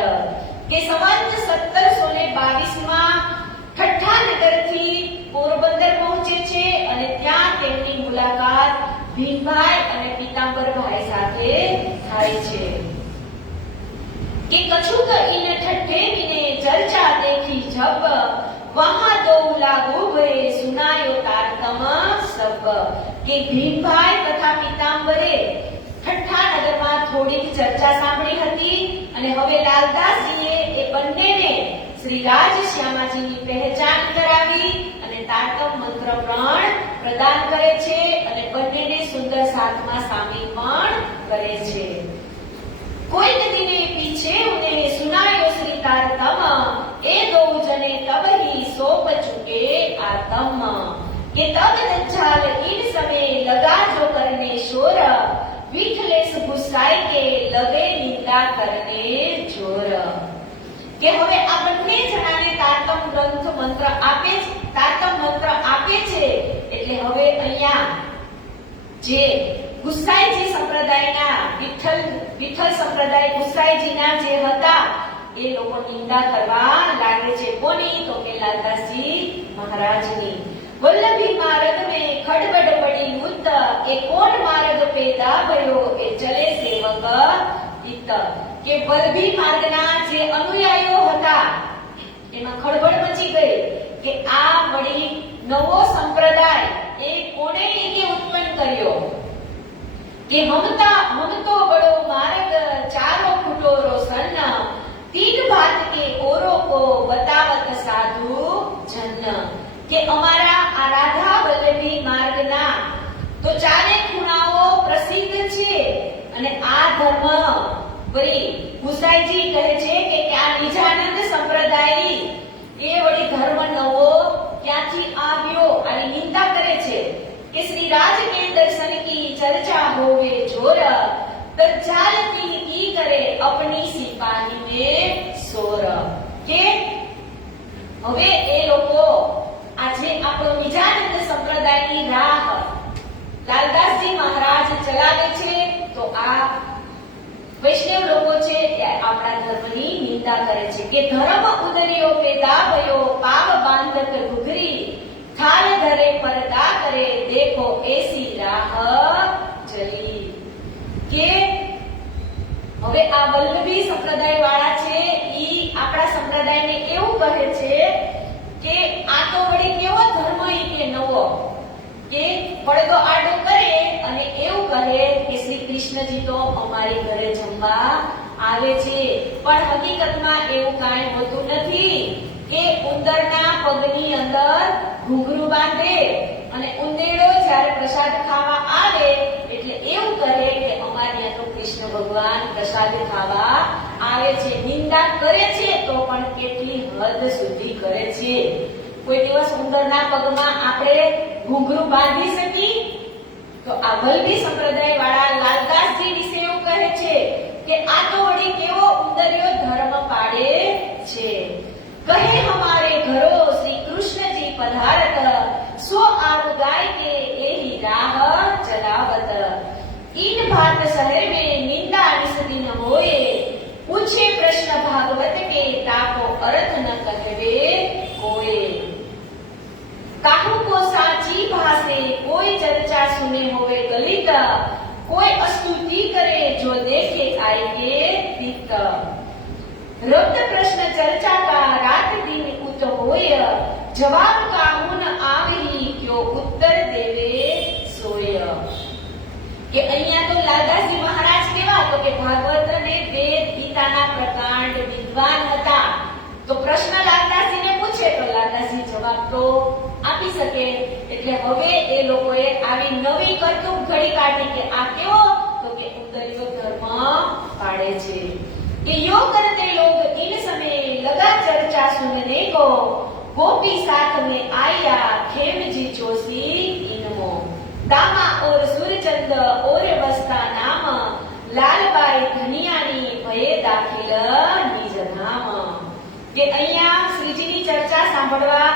કે સંવત 1722 માં ઠઠ્ઠા નગરથી પોરબંદર પહોંચે છે અને ત્યાં તેમની મુલાકાત ભીમભાઈ અને પીતાંબરભાઈ સાથે થાય છે. કે કછુક इन ठट्ठे ने चर्चा देखी जब वहां दो लागू गए सुनायो तारतम सब. કે ભીમભાઈ તથા પીતાંબરે ઠઠ્ઠા નગરમાં થોડીક ચર્ચા સાંભળી હતી અને હવે લાલદાસજીએ એ બંનેને શ્રી રાજ શ્યામાજીની પહેચાન કરાવી અને તારતમ મંત્ર પણ પ્રદાન કરે છે અને બંનેને સુંદર સાથમાં સામેલ પણ કરે છે. कोई दिने पीछे उन्हें सुनायो श्री तारतम ए दो जने तब ही सोप चुके आतम. के तब दज्जाल इन समय लगा जो करने शोर विठलेश गुस्साई के लगे निंदा करने जोर. કે હવે આ બંને જણાને તારતમ ગ્રંથ મંત્ર આપે છે, તારતમ મંત્ર આપે છે એટલે હવે અહીંયા જે ગુસાઈજી સંપ્રદાયના વિઠ્ઠલ સંપ્રદાય ગુસાઈજીના જે હતા એ લોકો નિંદા કરવા લાગે છે. કોની? તો કે લાલદાસજી महाराजनी. वल्लभी मार्ग में खड़बड़ पड़ी युद्ध ए कोण मार्ग पैदा भयो ए चले सेवक हित. કે વલ્લભી માર્ગના જે અનુયાયીઓ હતા એમાં ખળબળ મચી ગઈ કે આ વળી નવો સંપ્રદાય એ કોણે લીધે ઉત્પન્ન કર્યો. કે हम तो बड़ो मार्ग चारो फुटोरो सन तीन बात के औरों को बतावत साधु जन. કે અમારા આ રાધા વલ્લભી માર્ગના તો ચારે ખૂણાઓ પ્રસિદ્ધ છે અને આ ધર્મ વળી ગુસાઈજી કહે છે કે આ નિજાનંદ સંપ્રદાય એ વળી ધર્મ નવો ક્યાંથી આવ્યો આની નિંદા કરે છે. કે શ્રી રાજ કે દર્શન की चर्चा होवे जोर दज्जाल की करे अपनी सिपाही में सोर. કે હવે એ લોકો આજે આપણો નિજાનંદ સંપ્રદાયની રાહ લાલદાસજી મહારાજ ચલાવે છે તો આ વૈષ્ણવ લોકો છે એ આપણા ધર્મની નિંદા કરે છે. કે ધર્મ ઉદર્યો પેદા ભયો પાવ બાંધક ઘુઘરી થાળ ધરે પરદા કરે દેખો એસી રાહ ચલી. કે હવે આ વલ્લભી સંપ્રદાય વાળા છે ઈ આપણા સંપ્રદાયને એવું કહે છે કે આ તો વળી કેવો ધર્મ ઈ કે નવો કે પડદો આડો કરે અને એવું કહે કે શ્રી કૃષ્ણજી તો અમારી ઘરે જમવા આવે છે. પણ હકીકતમાં એવું કાંઈ હોતું નથી. કે ઉંદરના પગની અંદર ઘૂંઘરું બાંધે અને ઉંદેડો જ્યારે પ્રસાદ ખાવા આવે એટલે એવું કહે કે અમારે ત્યાં તો કૃષ્ણ ભગવાન પ્રસાદ ખાવા આવે છે, નિંદા કરે છે તો પણ કેટલી હદ સુધી કરે છે. કોઈ દિવસ ઉંદરના પગમાં આપણે ઘૂંઘરું બાંધી શકી? તો આ વલ્લભી સંપ્રદાય વાળા લાલદાસજી વિશે એવું કહે છે કે આ તો વળી કેવો ઉંદરિયો ધર્મ પાડે છે. કહે હમારે ઘરો શ્રી કૃષ્ણજી પધારત, સો આવ ગાય કે એહી રાહ ચલાવત. इन भात शहर में निंदा निस दिन होए, पूछे प्रश्न भागवत के ताको अर्थ न कहवे कोए. काहू को साची भाषे कोई चर्चा सुने होवे गलित, कोई स्तुति करे जो देखे आएगे तीत. रक्त प्रश्न चर्चा का रात दिन उत होय, जवाब काहू न आवही क्यों उत्तर देवे सोय. કે અહીંયા તો લાલદાસજી મહારાજ કેવા તો કે ભાગવત અને વેદ ગીતાના પ્રકાંડ વિદ્વાન હતા. તો પ્રશ્ન લાલદાસજીને પૂછે તો લાલદાસજી જવાબ તો આપી શકે. એટલે હવે એ લોકોએ આવી નવી કરતૂક ઘડી કાઢી કે આ કેવો તો કે ઉંદરિયો ધર્મ પાડે છે. કે યો કરતે લોગ इन समय लगा चर्चा सुनने को, गोपी साथ में आया खेम जी जोशी इनमो. दामा और सूरचंद और बस्ता नाम, लालबाई धनियानी भये दाखिल निज धाम. કે અહીંયા શ્રીજીની ચર્ચા સાંભળવા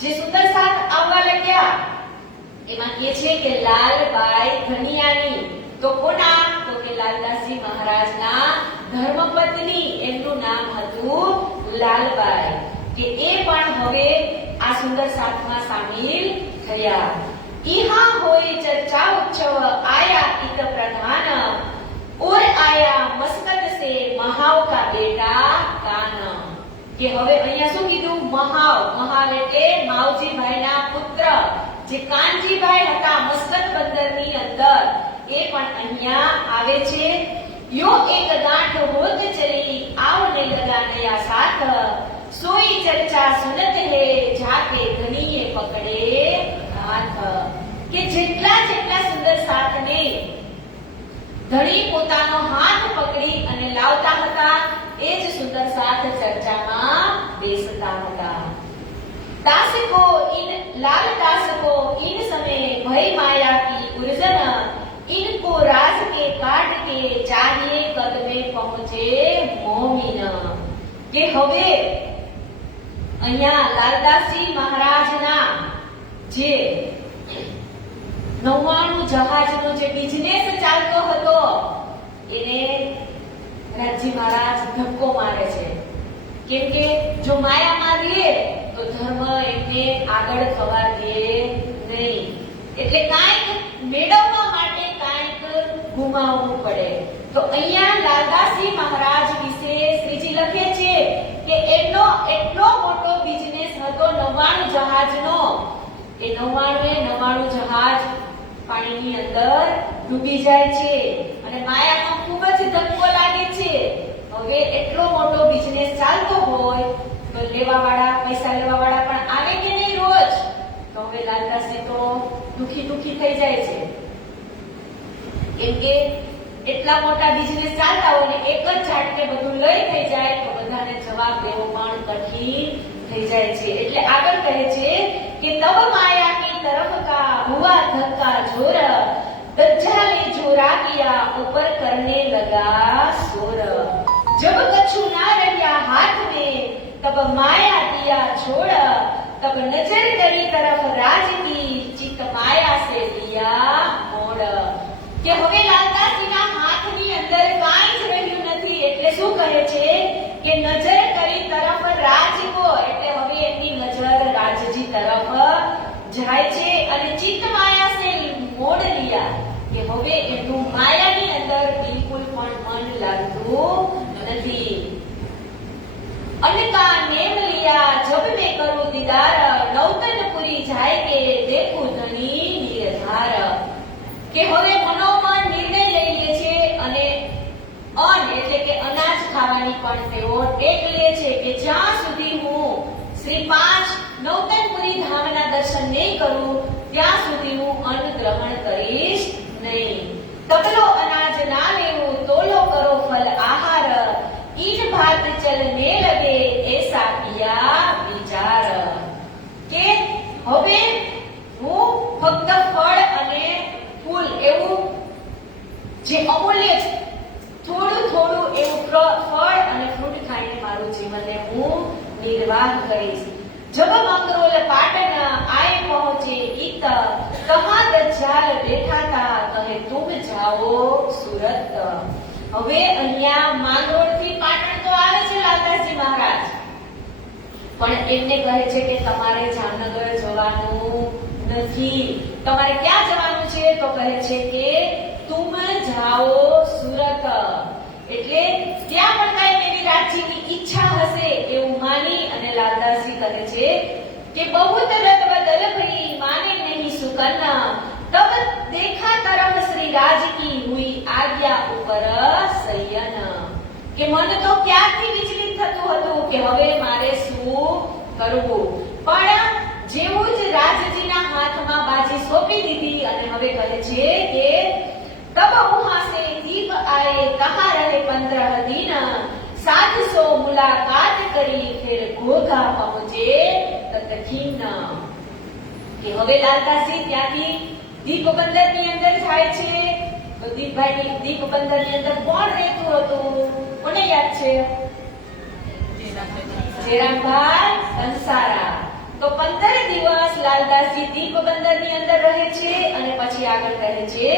જે સુંદર સાથ આવવા લાગ્યા એમાં કહે છે કે લાલબાઈ ધનિયાની. તો કોના તો કે લાલદાસજી મહારાજના ધર્મપત્ની, એમનું નામ હતું લાલબાઈ. કે એ પણ હવે આ સુંદર સાથમાં સામેલ થયા. इहा होई चर्चा उत्सव आया इत प्रधान, और आया मस्कत से महाव का बेटा कान. કે હવે અહીંયા શું કીધું? મહાવ. મહાવ એટલે માવજી ભાઈના પુત્ર જે કાનજીભાઈ હતા મસ્કત બંદરની અંદર, એ પણ અહીંયા આવે છે. યો એક ગાંઠ હોત ચલી આવને લગા નયા સાથ, સોઈ ચર્ચા સુનત હે જાકે ધનીએ પકડે હાથ. કે જેટલા જેટલા સુંદર સાથને ધણી પોતાનો હાથ પકડી અને લાવતા હતા, એ જ સુંદર સાથ ચર્ચામાં બેસતા હતા. दास को इन लाल दास को इन समय भय माया की उर्जन, इनको राज के काट के चाहिए कद में पहुंचे मोमिन. કે હવે અહીંયા લાલદાસજી મહારાજના જે 99 જહાજનો જે બિઝનેસ ચાલતો હતો એને રાજજી મહારાજ ધક્કો મારે છે. કેમ કે જો માયામાં રહે તો ધર્મ એમને આગળ થવા દે નહીં. એટલે કાંઈક મેળવવા માટે કાંઈક ગુમાવવું પડે. તો અહીંયા લાલદાસજી મહારાજ વિશે શ્રીજી લખે છે કે એમનો એટલો મોટો બિઝનેસ હતો 99 જહાજનો. એ 99 જહાજ પાણીની અંદર ડૂબી જાય છે અને માયાનો ખૂબ જ ધક્કો લાગે છે. હવે એટલો મોટો બિઝનેસ ચાલતો હોય તો લેવાવાળા, પૈસા લેવાવાળા પણ આવે કે નહીં રોજ? તો હવે લાલદાસજી તો દુખી થઈ જાય છે. કેમ કે એટલા મોટા બિઝનેસ ચાલતા હોય ને એક જ ઝાટકે બધું લઈ થઈ જાય તો બધાને જવાબ દેવો પણ કઠિન થઈ જાય છે. એટલે આગળ કહે છે કે તબ માયા की तरफ का हुआ धक्का जोर, दज्जाले जोरा किया ऊपर करने लगा शोर. जब कछु ना रहा हाथ में तब माया दिया छोड़, तब नजर करी तरफ राज की चित माया से दिया मोड़. કે હવે લાલદાસજીના હાથની અંદર કાંઈ જ રહ્યું નથી. એટલે શું કહે છે કે નજર કરી તરફ રાજ કો, એટલે હવે એમની નજર રાજજી તરફ જાય છે અને ચિત્ત માયા સે મોડ લિયા. કે હવે એનું માયાની અંદર બિલકુલ પણ મન લાગતું નથી. અનકા નેમ લિયા જબ મેં કરું દીદાર, નૌતનપુરી જાય કે દેખું ધની નિર્ધાર. કે હવે મનોમન નિર્ણય લઈ લે છે અને અન્ન એટલે કે અનાજ ખાવાની પણ તેઓ ટેક લે છે કે જ્યાં સુધી હું શ્રી 5 નૌતનપુરી ધામના દર્શન નહીં કરું ત્યાં સુધી હું અન્ન ગ્રહણ કરીશ નહીં. તબલો અનાજ ના લેવું, તોલો કરો ફલ આહાર, ઈ भात चलने लगे ऐसा किया विचार કે હવે હું ફક્ત ફળ અને ફૂલ એવું જે અમૂલ્ય છે થોડું થોડું એવું ફળ અને ફ્રૂટ ખાઈને મારું જીવનને હું નિર્વાહ કરીશ. जब मंगरोल पाटन आए पहुंचे इत कहाँ दज्जाल बैठा था कहे तुम जाओ सूरत. હવે અહીંયા માંગરોળ થી પાટણ તો આવે છે લાલદાસજી મહારાજ, પણ એમને કહે છે કે તમારે જામનગર જવાનું નથી. તમારે ક્યાં જવાનું છે? તો કહે છે કે તુમ જાઓ સુરત. એટલે ત્યાં પણ કઈ એની રાજ્યની ઈચ્છા હશે એવું માની અને લાલદાસજી કહે છે કે બહુત રદ બદલ ભઈ માને નહીં સુકન તબ દેખા તરફ શ્રી રાજ કી હુઈ આજ્ઞા ઉપર સયન. કે મન તો ક્યાંથી વિચલિત થતું હતું કે હવે મારે શું કરવું, પણ જેવું જ રાજજીના હાથમાં બાજી સોંપી દીધી અને હવે કહે છે કે तब वहां से दीप आए कहा रहे 15 दिन 700 मुलाकात करी फिर घोघा पहुंचे तकथीन. કે હવે લાલદાસજી ત્યાંથી દીપ બંદર ની અંદર જાય છે. તો દીપભાઈ ની દીપ બંદર ની અંદર કોણ રહેતું હતું? કોને યાદ છે? જેરામભાઈ કંસારા. તો 15 દિવસ લાલદાસજી દીપ બંદર ની અંદર રહે છે અને પછી આગળ કહે છે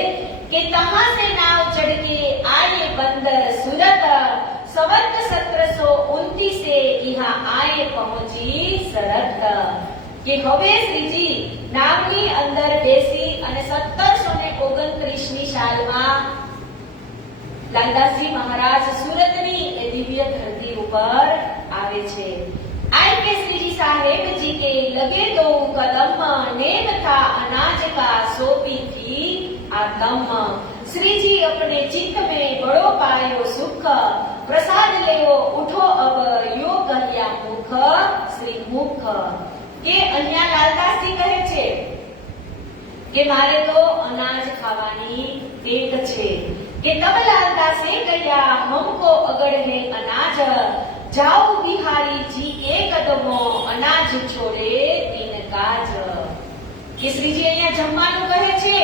કે તહાં સે નાવ ચढ़ के आए बंदर सूरत संवत 1729 से यहाँ आए पहुंची शरत. કે હવે શ્રીજી નાવની અંદર બેસી અને 1729 ની સાલમાં લાલદાસજી મહારાજ સુરતની એ દિવ્ય ધરતી ઉપર આવે છે. आए के श्री जी साहेब जी के लगे दो कदम नेम था अनाज का सोपी थी आतम. श्री जी अपने चित्त में बड़ो पायो सुख प्रसाद लेओ उठो अब यो कहया मुख श्री मुख. કે અહીંયા લાલદાસજી કહે છે કે મારે તો અનાજ ખાવાની ટેક છે. કે તબ લાલદાસે કહ્યા हमको अगड़ है अनाज जाओ बिहारी जी के कदमो अनाज छोड़े तीन काज. કે શ્રીજી અહીંયા જમવાનું કહે છે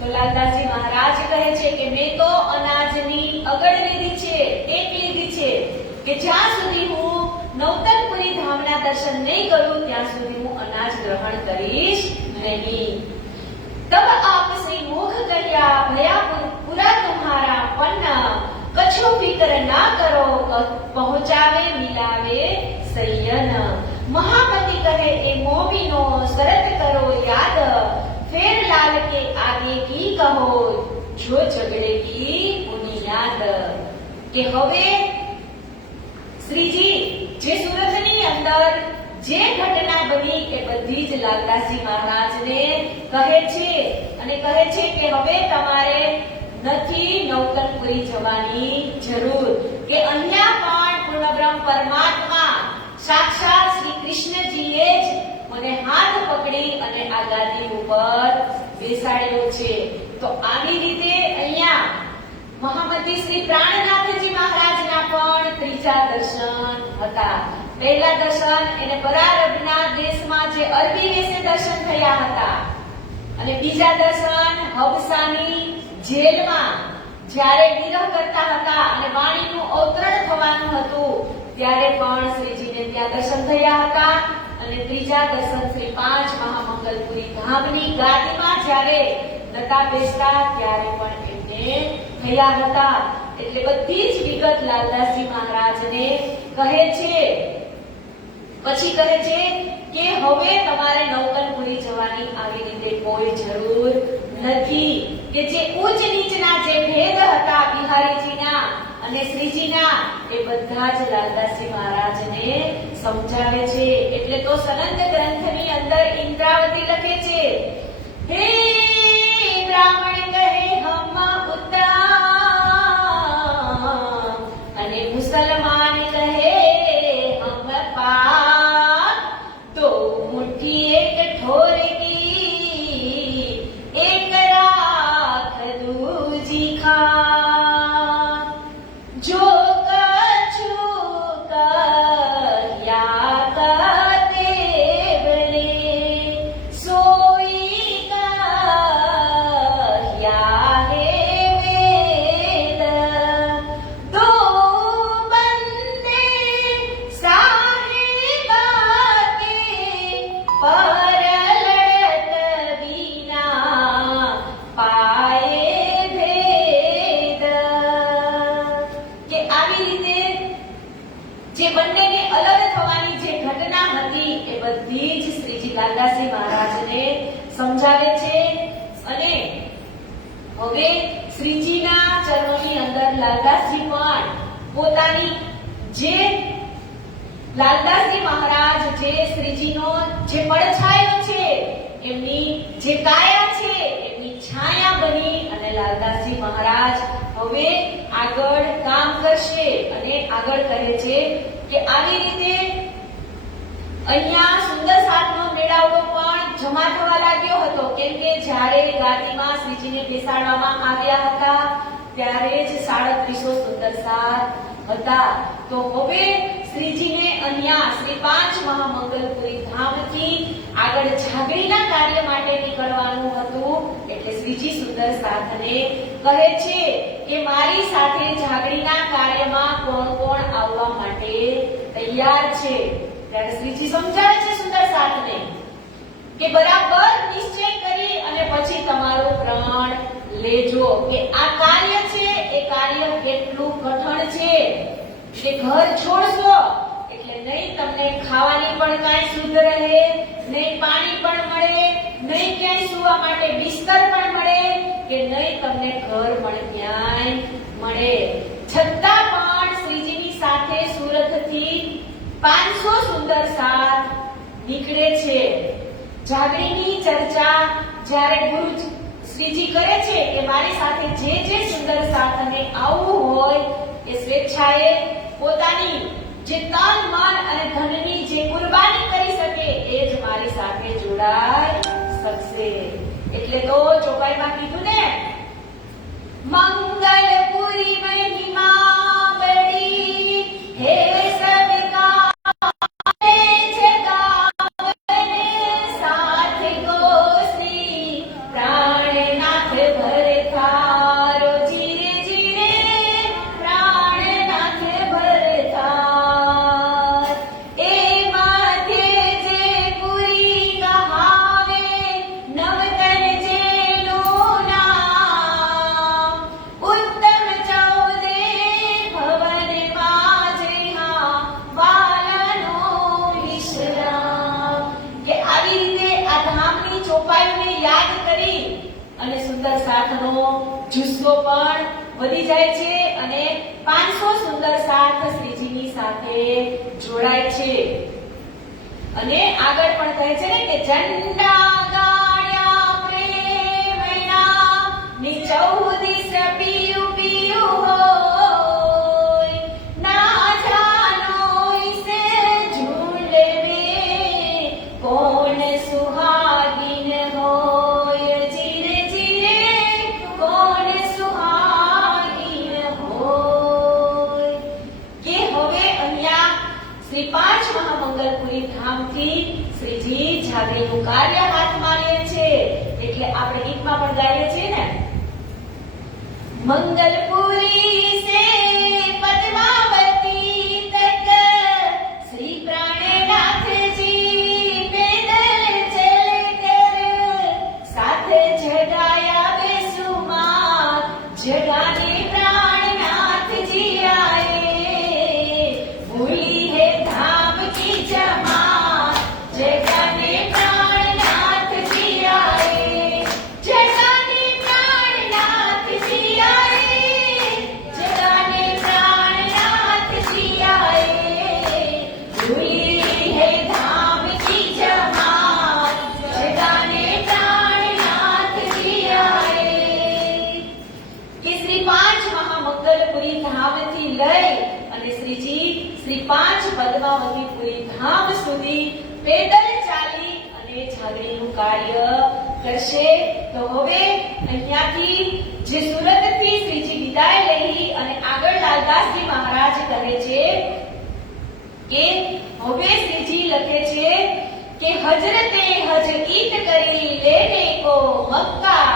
તો લાલદાસજી મહારાજ કહે છે કે મેં તો અનાજની અગડ લીધી છે, ટેક લીધી છે કે જ્યાં સુધી હું નવતનપુરી ધામના દર્શન નહીં કરું ત્યાં સુધી હું અનાજ ગ્રહણ કરીશ નહીં. तब आप श्री मुख कहया भया पूरा तुम्हारा पन्ना कछु फिकर ना करो पहुंचावे मिलावे सयन. महामती कहे ए मोमिनो शरत करो याद फिर लाल के आगे की कहो जो झगड़ेगी बुनियाद. કે હવે શ્રીજી જે સુરતની અંદર જે ઘટના બની એ બધી જ લાલદાસજી મહારાજને કહે છે અને કહે છે કે હવે તમારે નથી નવતનપુરી જવાની જરૂર. કે અહીંયા પણ પૂર્ણબ્રહ્મ પરમાત્મા સાક્ષાત શ્રી કૃષ્ણજીએ જ મને હાથ પકડી અને આ ગાદી ઉપર બેસાડ્યો છે. તો આવી રીતે અહીંયા મહામતી શ્રી પ્રાણનાથજી મહારાજના પણ ત્રીજા દર્શન હતા. પહેલા દર્શન એને પરારબ્ધના દેશમાં જે અરબી વેશે દર્શન થયા હતા અને બીજા દર્શન હબસાની જેલમાં જ્યારે વિરહ કરતા હતા અને વાણીનું અવતરણ થવાનું હતું ત્યારે પણ શ્રીજીને ત્યાં દર્શન થયા હતા. અને ત્રીજા દર્શન શ્રી 5 મહામંગલપુરી ધામની ગાદીમાં જ્યારે નતા બેસતા ત્યારે પણ એમને થયા હતા. એટલે બધી જ વિગત લાલદાસજી મહારાજને કહે છે. પછી કહે છે કે હવે તમારે નવતનપુરી જવાની આવી રીતે કોઈ જરૂર નથી. કે જે ઉચ્ચ નીચના જે ભેદ હતા બિહારીજીના અને શ્રીજીના એ બધા જ લાલદાસજી મહારાજને સમજાવે છે. એટલે તો સનંદ ગ્રંથની અંદર ઇન્દ્રાવતી લખે છે હે બ્રાહ્મણ કહે હમ ઉત્તમ અને મુસલમાન કહે હમ પાક. તો મુઠ્ઠી એક ઠોર કી એક રાખ દૂજી ખા જો કછુ લાલદાસજી મહારાજને સમજાવે છે અને હવે શ્રીજીના ચરણોની અંદર લાલદાસજી પણ પોતાની જે લાલદાસજી મહારાજ જે શ્રીજીનો જે પડછાયો છે, એમની જે કાયા છે, એમની છાયા બની અને લાલદાસજી મહારાજ હવે આગળ કામ કરશે અને આગળ કહે છે કે આવી રીતે અહીંયા સુંદર સાતનો મેળાવડો પણ જમા થવા લાગ્યો હતો, કેમ કે જ્યારે ગાદીમાં શ્રીજીને બેસાડવામાં આવ્યા હતા ત્યારે જ 3700 સુંદર સાત હતા. તો હવે શ્રીજીને અહીંયા શ્રી પાંચ મહામંગલપુરી ધામથી આગળ ઝાગડીના કાર્ય માટે નીકળવાનું હતું. એટલે શ્રીજી સુંદર સાથને કહે છે કે મારી સાથે ઝાગડીના કાર્યમાં કોણ કોણ આવવા માટે તૈયાર છે. ત્યારે શ્રીજી સમજાવે છે સુંદર સાથને કે બરાબર નિશ્ચય કરી અને પછી તમારો પ્રણ લેજો કે આ કાર્ય છે એ કાર્ય કેટલું કઠણ છે. કે ઘર છોડશો એટલે નહીં તમને ખાવાની પણ કાંઈ શુદ્ધ રહે, નહીં પાણી પણ મળે, નહીં ક્યાંય સુવા માટે બિસ્તર પણ મળે, કે નહીં તમને ઘર પણ ક્યાંય મળે. છતાં પણ શ્રીજીની સાથે સુરતથી 500 સુંદર સાત નીકળે છે. જાગરીની ચર્ચા જ્યારે ગુરુ શ્રીજી કરે છે કે મારી સાથે જે સુંદર સાથને આવવું હોય એ સ્વેચ્છાએ પોતાની જે તન મન અને ધનની જે કુરબાની કરી શકે એ જ મારી સાથે જોડાઈ શકશે. એટલે તો ચોપાઈમાં કીધું ને, મંગલપુરી મહિમા બડી હે સબકા જુસ્સો પણ વધી જાય છે અને 500 સુંદર સાથ શ્રીજીની સાથે જોડાય છે. અને આગળ પણ કહે છે ને કે ઝંડા ગાડ્યા પ્રેમના ની 14 પીયુ પીયુ હોય ના જાનો ઇસે ઝૂલે મે કોણ સુહાગીન હોય જીરે જીરે કોણ સુહાગીન હોય. કે હવે અહીંયા શ્રી પાંચ મહામંગલપુરી ધામથી શ્રીજી જાગરીનું કાર્ય હાથમાં લે છે. એટલે આપણે ગીતમાં પણ ગાઈએ છીએ ને, મંગલપુરી સે પદ્માવતી તક શ્રી પ્રાણનાથ જી પેદલ ચલ કર સાથ જગાયા બેસુમાર જગાને પ્રાણનાથ જી આए ભૂલી હે ધામ કી જમાત જગાને પ્રાણનાથ જી આए જગાને પ્રાણનાથ જી આए જગાને પ્રાણનાથ જી આए ભૂલી હે ધામ કી જમાત જગાને પ્રાણનાથ જી આए. કે શ્રી પાંચ મહામંગલપુરી ધામથી લઈ અને શ્રીજી શ્રી પાંચ પદ્માવતીપુરી ધામ સુધી પેદલ ચાલી અને જાગરીનું કાર્ય કરશે. તો હવે અહીંયાથી જે સુરતથી શ્રીજી વિદાય લઈ અને આગળ લાલદાસજી મહારાજ કહે છે કે હવે શ્રીજી લખે છે કે હજરતે હજ ઈત કરી લેને કો મક્કા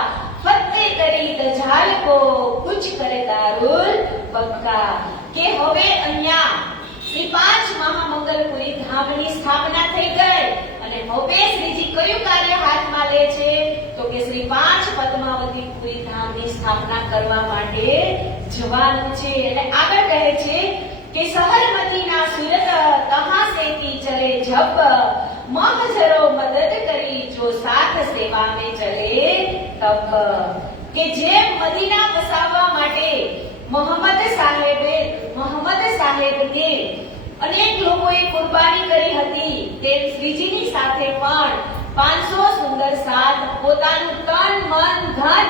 ફતેહ કરી દજાલ કો કુછ કરે દારુલ પક્કા. કે હવે અહીંયા શ્રી પાંચ મહામંગલપુરી ધામની સ્થાપના થઈ ગઈ અને હવે શ્રીજી કયું કાર્ય હાથમાં લે છે તો કે શ્રી પાંચ પદ્માવતીપુરી ધામની સ્થાપના કરવા માટે જવાનું છે. અને આગળ કહે છે કે સહરમતીના સુરત તહાં સે કી ચલે જબ महजरो मदद करी जो साथ सेवा में चले तब કે જે મદીના વસાવવા માટે મોહમ્મદ સાહેબને અનેક લોકોએ કુરબાની કરી હતી તેમ શ્રીજીની સાથે પણ 500 સુંદર સાથ પોતાનું તન મન ધન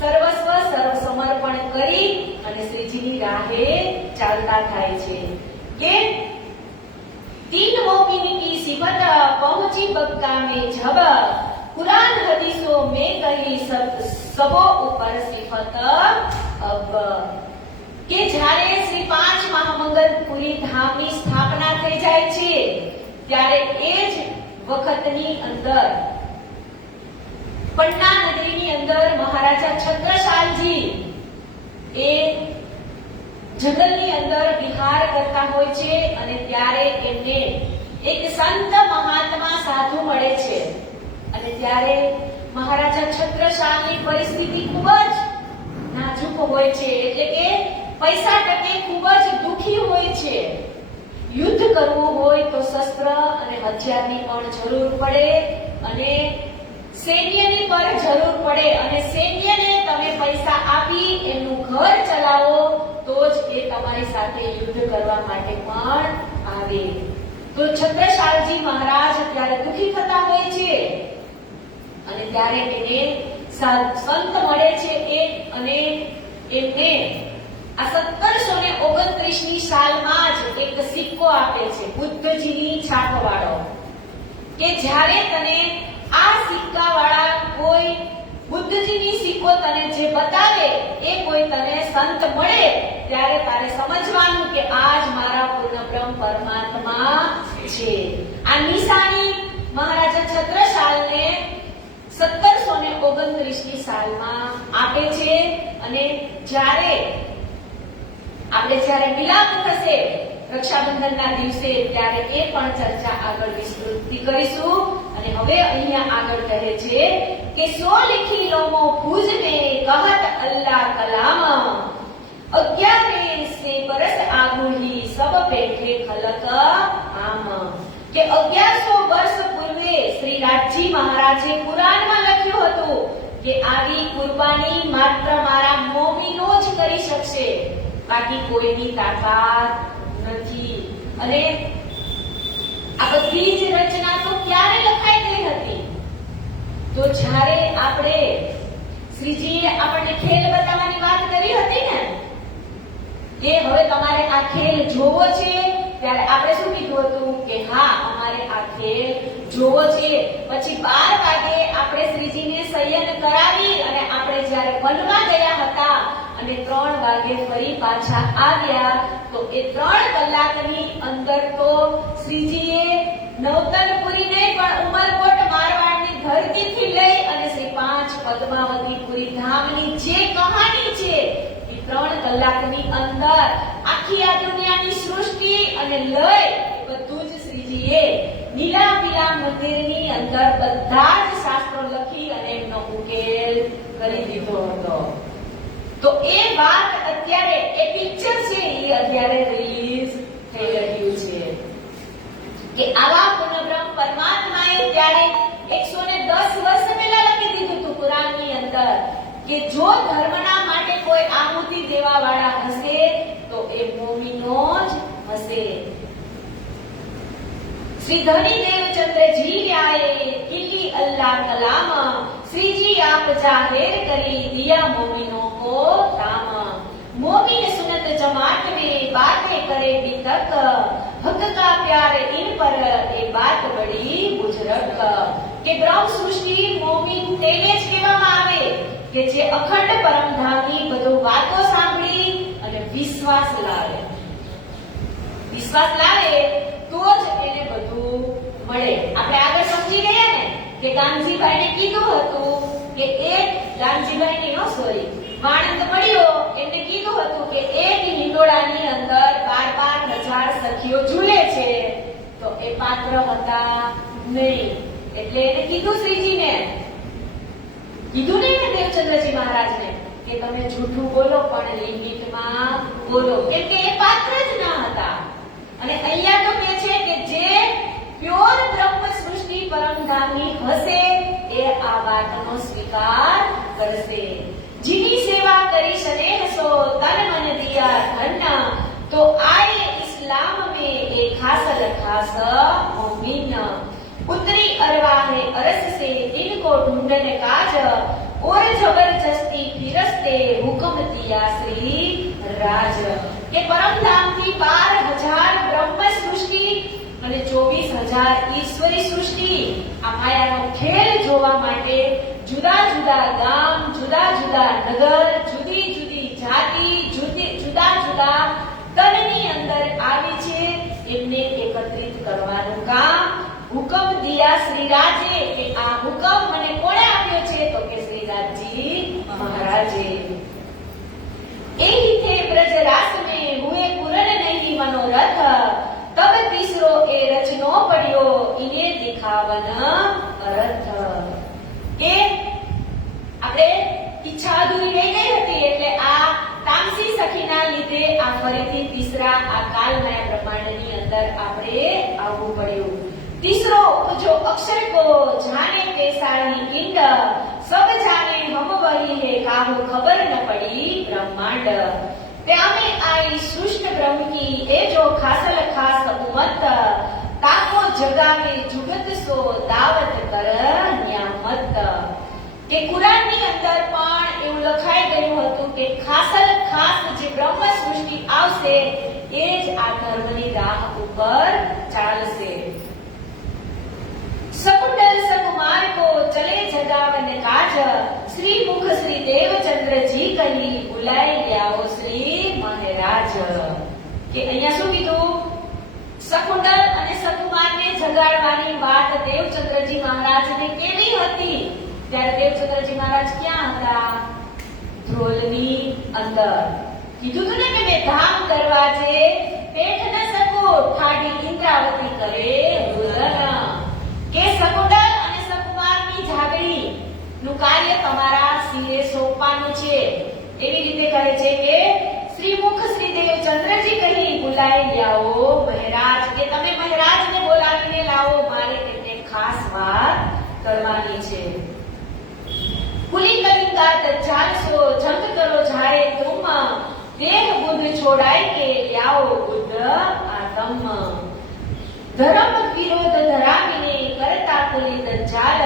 સર્વસ્વ સર્વ સમર્પણ કરી અને શ્રીજીની રાહે ચાલતા થાય છે કે तीन मोमिन की सिफत पहुंची बक्का में जब कुरान हदीसों में कही सबो ऊपर सिफत अब કે જ્યારે શ્રી પાંચ મહામંગલપુરી ધામની સ્થાપના થઈ જાય છે ત્યારે એ જ વખતની અંદર પન્ના નગરીની અંદર મહારાજા છત્રસાલજી એ જંગલની અંદર વિહાર કરતા હોય છે અને ત્યારે એમને એક સંત મહાત્મા સાધુ મળે છે અને ત્યારે મહારાજા છત્રસાલની પરિસ્થિતિ ખૂબ જ નાજુક હોય છે એટલે કે પૈસા ટકે ખૂબ જ દુખી હોય છે યુદ્ધ કરવું હોય તો શસ્ત્ર અને હથિયારની પણ જરૂર પડે અને સૈન્યની પણ જરૂર પડે અને સૈન્યને તમે પૈસા આપી એમનું ઘર ચલાવો તો જ એ તમારી સાથે યુદ્ધ કરવા માટે પણ આવે તો છત્રસાલજી મહારાજ ત્યારે દુખી થતા હોય છે અને ત્યારે એને સંત મળે છે એક અને એમને આ 1729 ની સાલમાં જ એક સિક્કો આપે છે બુદ્ધજીની છાપવાળો કે જ્યારે તને આ સિક્કાવાળા કોઈ બુદ્ધજીની સિક્કો તને જે બતાવે એ કોઈ તને સંત મળે ત્યારે તારે સમજવાનું કે આ જ મારા પૂર્ણ બ્રહ્મ પરમાત્મા છે આ નિશાની મહારાજા છત્રસાલને 1729 ની સાલમાં આપે છે અને જ્યારે મિલાપ થશે રક્ષાબંધનના દિવસે ત્યારે એ પણ ચર્ચા આગળ વિસ્તૃત કરીશું અને હવે અહીંયા આગળ કહે છે કે સો લીખી લોમો ભુજ મે કહત અલ્લાહ કલામ 11 से बरस आगुही सब बैठे खलक आम કે 1100 વર્ષ પૂર્વે શ્રી રાજજી મહારાજે કુરાનમાં લખ્યું હતું કે આવી કુરબાની માત્ર મારા મોમીનો જ કરી શકશે બાકી કોઈની તાકાત નથી અને આ બધી જ રચના તો ક્યારે લખાઈ ગઈ હતી તો જ્યારે આપણે શ્રીજીએ આપણને ખેલ બતાવવાની વાત કરી હતી ને કે હવે તમારે આ ખેલ જોવો છે ત્યારે આપણે શું કીધું હતું કે હા અમારે આ ખેલ જોવો છે પછી 12 વાગે આપણે શ્રીજીને શયન કરાવી અને આપણે જ્યારે વનમાં ગયા હતા અને 3 વાગે ફરી પાછા આવ્યા તો એ 3 કલાકની અંદર તો શ્રીજીએ નવતનપુરી નહીં પણ ઉમરકોટ મારવાડની ધરતીથી લઈ અને શ્રી 5 પદ્માવતીપુરી ધામની જે કહાની છે એ 3 કલાકની અંદર આખી આ દુનિયાની સૃષ્ટિ અને લય બધું જ શ્રીજીએ નીલા પીલા મંદિરની અંદર બધા જ શાસ્ત્રો લખી અને એમનો ઉકેલ કરી દીધો હતો તો એ વાત અત્યારે એ પિક્ચર છે એ અત્યારે રિલીઝ થઈ રહ્યું છે કે આવા પૂર્ણબ્રહ્મ પરમાત્માએ ત્યારે 110 વર્ષ પહેલા લખી દીધું હતું કુરાનની અંદર કે જો ધર્મના માટે કોઈ આહુતિ દેવા વાળા હશે તો એ મોમીનો જ હશે શ્રી ધની દેવચંદ્ર જી આए किली अल्लाह कलाम श्री जी आप जाहिर करी दिया मोमिनों को दाम मोमिन सुनत जमात में बातें करे भी तक हक का प्यार इन पर ये बात बड़ी बुजुर्ग કે બ્રહ્મ સૃષ્ટિ મોમિન તેને જ કહેવામાં આવે કે જે અખંડ પરમધામની બધો વાતો સાંભળી અને વિશ્વાસ લાવે તો જ એને બધું મળે આપણે આગળ સમજી ગયા ને કે ગાંધીભાઈને કીધું હતું કે એક ગાંધીભાઈને વાણંદ મળ્યો એમને કીધું હતું કે એક હિંડોળાની અંદર 12,000 સખીઓ ઝૂલે છે તો એ પાત્ર હતા નહીં એટલે એને કીધું શ્રીજીને કીધું નહીં ને દેવચંદ્રજી મહારાજને કે તમે જૂઠું બોલો પણ લિમિટમાં બોલો કેમ કે એ પાત્ર જ ના હતા અને અહીંયા તો કે છે કે જે પ્યોર બ્રહ્મ સૃષ્ટિ મનભાવની હશે એ આ વાતનો સ્વીકાર કરશે. જીની સેવા કરી સ્નેહ સો તન મન દિયા ધન તો આયે इस्लाम में एक खासल खास मोमिन उतरी अरवाहे अरस से इनको ढूंढने काज और जबरदस्ती फिरस्ते हुक्म दिया श्री राज के परम धाम થી 12,000 બ્રહ્મ સૃષ્ટિ અને 24,000 ઈશ્વરી સૃષ્ટિ આ માયાનો ખેલ જોવા માટે જુદા જુદા ગામ, જુદા જુદા નગર, જુદી જુદી જાતિ, જુદા જુદા તનની અંદર આવી છે. એમને એકત્રિત કરવાનું કામ હુકમ દિયા શ્રી રાજે કે આ હુકમ મને કોણે આપ્યો છે તો કે શ્રી રાજજી મહારાજે. એહી થે બ્રજ રાસ મે હુએ પૂરણ નહીં મનોરથ તબ તીસરો એ રચનો પડ્યો ઇને દિખાવન અરથ. કે આપણે ઈચ્છા અધૂરી રહી ગઈ હતી એટલે આ તામસી સખીના લીધે આ ફરીથી તીસરા આ કાલમય બ્રહ્માંડની અંદર આપણે આવવું પડ્યું. तीसरो जो अक्षर को जाने के सारी इंड सब जाने हम वही है काहू खबर न पड़ी ब्रह्मांड त्यामे आई सृष्ट ब्रह्म की ए जो खासल खास उम्मत ताको जगावे जुगत सो दावत कर न्यामत. કે કુરાનની અંદર પણ એવું લખાઈ ગયું હતું કે ખાસલ ખાસ જે બ્રહ્મ સૃષ્ટિ આવશે એ જ આ ધર્મની રાહ ઉપર ચાલશે. सकुंडल सकुमार को चले जगावन काज श्री मुख श्री देवचंद्र जी कही बुलाई ल्याओ श्री महाराज. કે અહીંયા શું કીધું? શકુંડલ અને સકુમારને જગાડવાની વાત દેવચંદ્રજી મહારાજને કેવી હતી? ત્યારે દેવચંદ્રજી મહારાજ ક્યાં હતા? ધ્રોલની અંદર. કીધું હતું ને કે મેં ધામ દરવાજે પેઠ ન સકો ઠાડી ઇન્દ્રાવતી કરે રુદન. કે શકુંડલ અને સકુમારની જાગણી નું કાર્ય તમારા શિરે સોંપવાનું છે. એવી રીતે કહે છે કે શ્રી મુખ શ્રી દેવચંદ્રજી કહી બોલાવી લાવો મહારાજ, કે તમે મહારાજને બોલાવીને લાવો, મારે તેમને ખાસ વાત કરવાની છે. કુલી કલિંગા દજ્જાલ સો જંગ કરો જારે તુમ દેહ બુદ્ધ છોડાય કે લાવો બુદ્ધ આતમ. ધર્મ વિરોધ ધરાવીને કરતા કુલી દજ્જાલ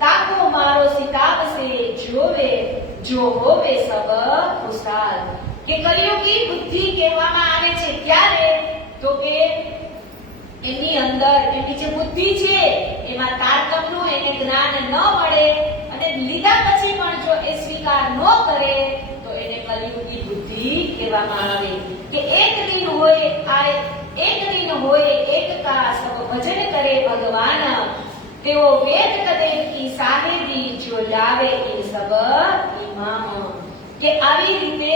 તાકો મારો સિતાબ સે જોવે જો હોવે સબ ખુશાલ. કે કલિયુગી બુદ્ધિ કહેવામાં આવે છે ત્યારે તો કે એની અંદર એની જે બુદ્ધિ છે એમાં તારતમ્યનું એને જ્ઞાન ન મળે અને લીધા પછી પણ જો એ સ્વીકાર ન કરે તો એને કલિયુગી બુદ્ધિ કહેવામાં આવે. કે એક દિન હોય એક કા સબ ભજન કરે ભગવાન તેઓ વેદ કદે કી સાહેબી જો લાવે એ સબ ઇમામ. કે આવી રીતે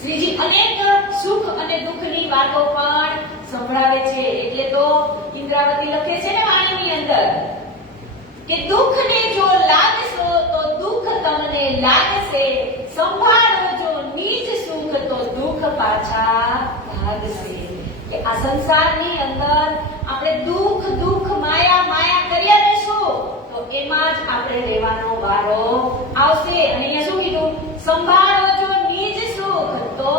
શ્રીજી અનેક સુખ અને દુઃખની વાતો પણ સંભળાવે છે. એટલે તો ઇન્દ્રાવતી લખે છે ને વાણીની અંદર કે દુઃખને જો લાગશો તો દુઃખ તમને લાગશે, સંભાળો જો નીજ સુખ તો દુઃખ પાછા ભાગશે. કે આ સંસારની અંદર આપણે દુઃખ માયા કર્યા રહેશું તો એમાં જ આપણે રહેવાનો વારો આવશે. અને અહીંયા શું કીધું? સંભાળો જો નીજ સુખ તો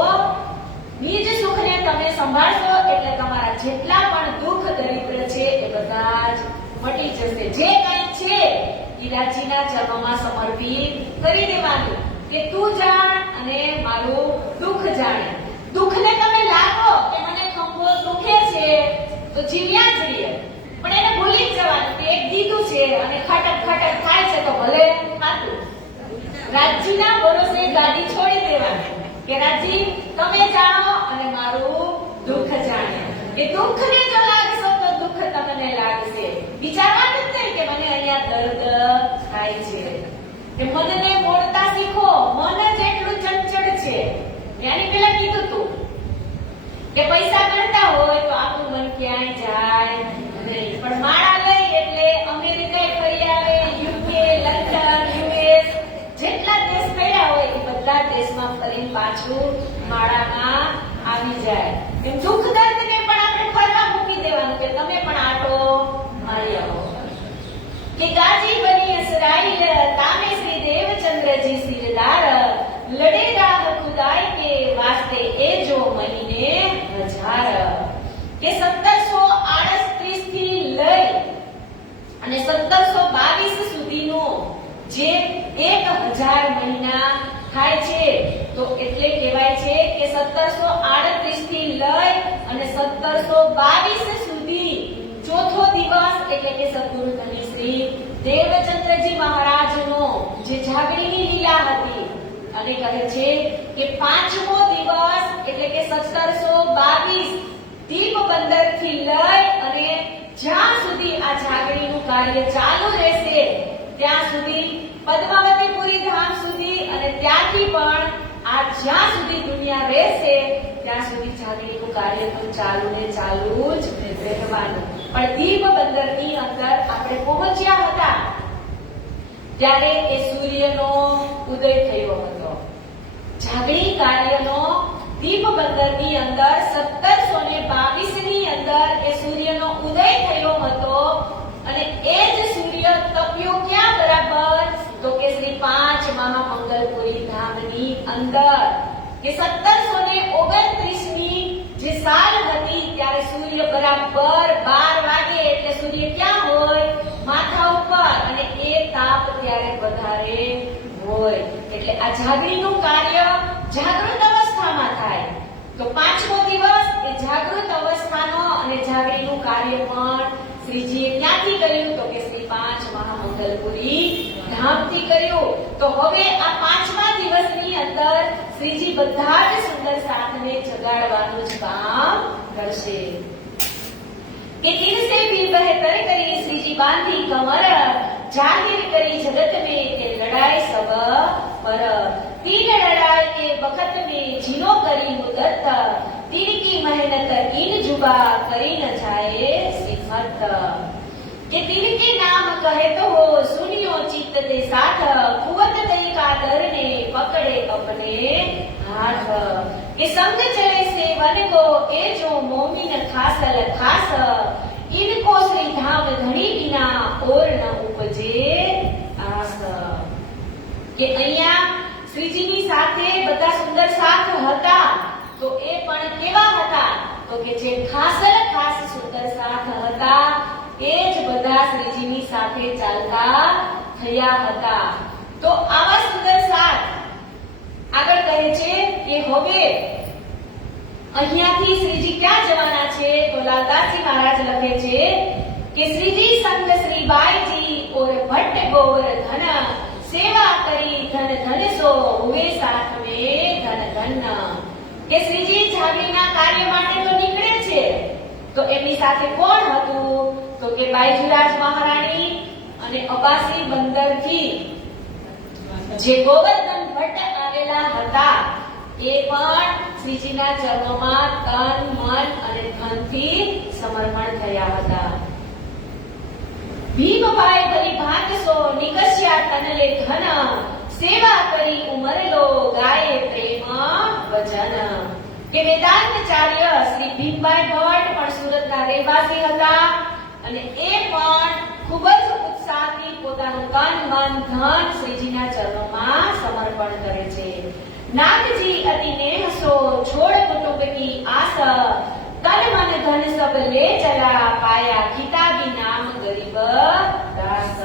નીજ સુખને તમે સંભાળશો એટલે તમારા જેટલા પણ દુઃખ દરિદ્ર છે એ બધા જ મટી જશે. જે કંઈ છે એ રાજીના ચરણોમાં સમર્પિત કરી દેવાનું કે તું જાણ અને મારું દુઃખ જાણે. દુઃખને તમે લાગો કે મને ખંભો દુખે છે તો જીવ્યા જ રહીએ, પણ એને ભૂલી જ જવાનું કે એક દીધું છે અને ખટક થાય છે તો ભલે થાતું. રાજજીના ભરોસે ગાડી છોડી દેવાની કે રાજી તમે જાણો અને મારું દુઃખ જાણે. કે દુઃખને જો લાગશો તો દુઃખ તમને લાગશે. વિચારવાનું જ નહીં કે મને અહીંયા દર્દ થાય છે. કે મનને મોડતા શીખો, મન જ એટલું ચંચળ છે. એની પેલા કીધું તું કે પૈસા કરતા હોય તો આપણું મન ક્યાંય જાય નહીં, પણ માળા ગઈ એટલે અમેરિકા ફરી આવે, યુકે, લંડન, યુએસ જેટલા દેશ ફર્યા હોય એ બધા દેશમાં ફરીને પાછું માળામાં આવી જાય. એમ દુઃખ દર્દને પણ આપણે ફરવા મૂકી દેવાનું કે તમે પણ આટો મારી આવો. કે ગાજી બની અસરાઈ તામે શ્રી દેવચંદ્રજી સિરદાર લડે રાહ ખુદાઈ કે વાસ્તે એ જો મહિને હજાર કે 1738 થી લઈ અને 1722 સુધીનો જે 1000 મહિના થાય છે તો એટલે કહેવાય છે કે 1738 થી લઈ અને 1722 સુધી ચોથો દિવસ એટલે કે સદગુરુ ધની શ્રી દેવચંદ્રજી મહારાજનો જે જાગણીની લીલા હતી અને કહે છે કે પાંચમો દિવસ એટલે કે 1722 દીપ બંદર થી લઈ અને જ્યાં સુધી આ જાગણીનું કાર્ય ચાલુ રહેશે ત્યાં સુધી પદ્માવતીપુરી ધામ સુધી અને ત્યાંથી પણ આ જ્યાં સુધી દુનિયા રહેશે ત્યાં સુધી જાગણીનું કાર્ય તો ચાલુ ને ચાલુ જ રહેવાનું. પણ દીપ બંદરની અંદર આપણે પહોંચ્યા હતા ત્યારે એ સૂર્યનો ઉદય થયો હતો. જાગણી કાર્યનો દીપ બંદરની અંદર 1722 ની અંદર એ સૂર્યનો ઉદય થયો હતો અને એ જ સૂર્ય તપ્યો ક્યાં બરાબર તો કે શ્રી 5 મહામંગલપુરી ધામની અંદર કે 1729 ની જે સાલ હતી ત્યારે સૂર્ય બરાબર 12 વાગે એટલે સૂર્ય ક્યાં હોય માથા ઉપર અને એ તાપ ત્યારે વધારે હોય એટલે આ જાગણીનું કાર્ય જાગૃત અવસ્થામાં થાય. તો પાંચમો દિવસ એ જાગૃત અવસ્થાનો અને જાગણીનું કાર્ય પણ શ્રીજીએ ક્યાંથી કર્યું તો કે શ્રી 5 મહામંગલપુરી ધામથી કર્યું. તો હવે આ પાંચમા દિવસની અંદર શ્રીજી બધા જ સુંદર સાથને જગાડવાનું જ કામ કરશે કે તીર સે ભી બહેતર કરી શ્રીજી બાંધી કમર જાहिर કરી જગત में કે લડાઈ સબ પર तीन लड़ाई के वक्त में जिनो करी मुदत तीर की मेहनत इन जुबा करी न जाए सिमत के तीर के नाम कहे तो हो सुनियो चित्त दे साथ कुवत दई का दर ने पकड़े अपने हाथ के संग चले सेवन को ए जो मोमिन खासल खास इनको श्री धाम धनी बिना और न उपजे आस કે અહીંયા શ્રીજીની સાથે બધા સુંદર સાથ હતા તો એ પણ કેવા હતા તો કે જે ખાસ સુંદર સાથ હતા એ જ બધા શ્રીજીની સાથે ચાલતા થયા હતા. તો આવા સુંદર સાથ આગળ કહે છે કે હવે અહીંયાથી શ્રીજી ક્યાં જવાના છે તો લાલદાસજી મહારાજ લખે છે કે શ્રીજી સંગ શ્રી બાઈજી ઓર ભટ્ટ ગોવર્ધન सेवा करी धन धन सो हुए साथ में धन धन કે શ્રીજી જાગણીના કાર્ય માટે તો નીકળે છે તો એમની સાથે કોણ હતું તો કે બાઈજીરાજ મહારાણી અને અબાસી બંદરથી જે ગોવર્ધન ભટ્ટ આવેલા હતા એ પણ શ્રીજીના ચરણોમાં તન મન અને ધનથી સમર્પણ થયા હતા. ભીમભાઈ ભરી ભાગસો નિકસ્યા તનલે ધન સેવા કરી ઉમરલો ગાય પ્રેમ વચન કે વેદાંતાચાર્ય શ્રી ભીમભાઈ ભટ્ટ પણ સુરતના રહેવાસી હતા અને એ પણ ખૂબ જ ઉત્સાહથી પોતાનું તન મન ધન શ્રીજીના ચરણોમાં સમર્પણ કરે છે. નાગજી અતિ નેહસો છોડ કુટુંબ કી આસ तन मन धन सब ले चला पाया किताबी नाम गरीब दास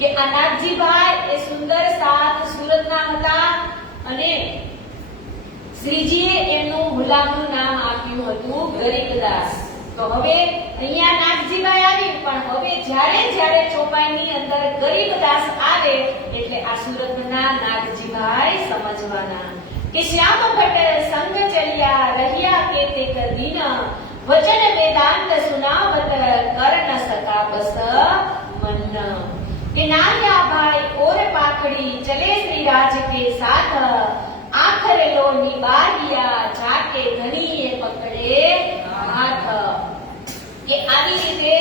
કે અનાથજીભાઈ એ સુંદર સાથ સુરતના હતા અને શ્રીજીએ એમનું ગુલામનું નામ આપ્યું હતું ગરીબદાસ. તો હવે અહીંયા નાગજીભાઈ આવ્યું પણ હવે જ્યારે ચોપાઈની અંદર ગરીબદાસ આવે એટલે આ સુરતના નાગજીભાઈ સમજવાના કે શ્યામ ભટ્ટ સંગ ચલિયા રહ્યા કે તે કદીન વચન વેદાંત સુનાવત કર ન સકા બસ મન કે નાયા ભાઈ ઓર પાખડી ચલે શ્રી રાજ કે સાથ આખર લો નિબારિયા જાકે ઘણીએ પકડે હાથ કે આવી રીતે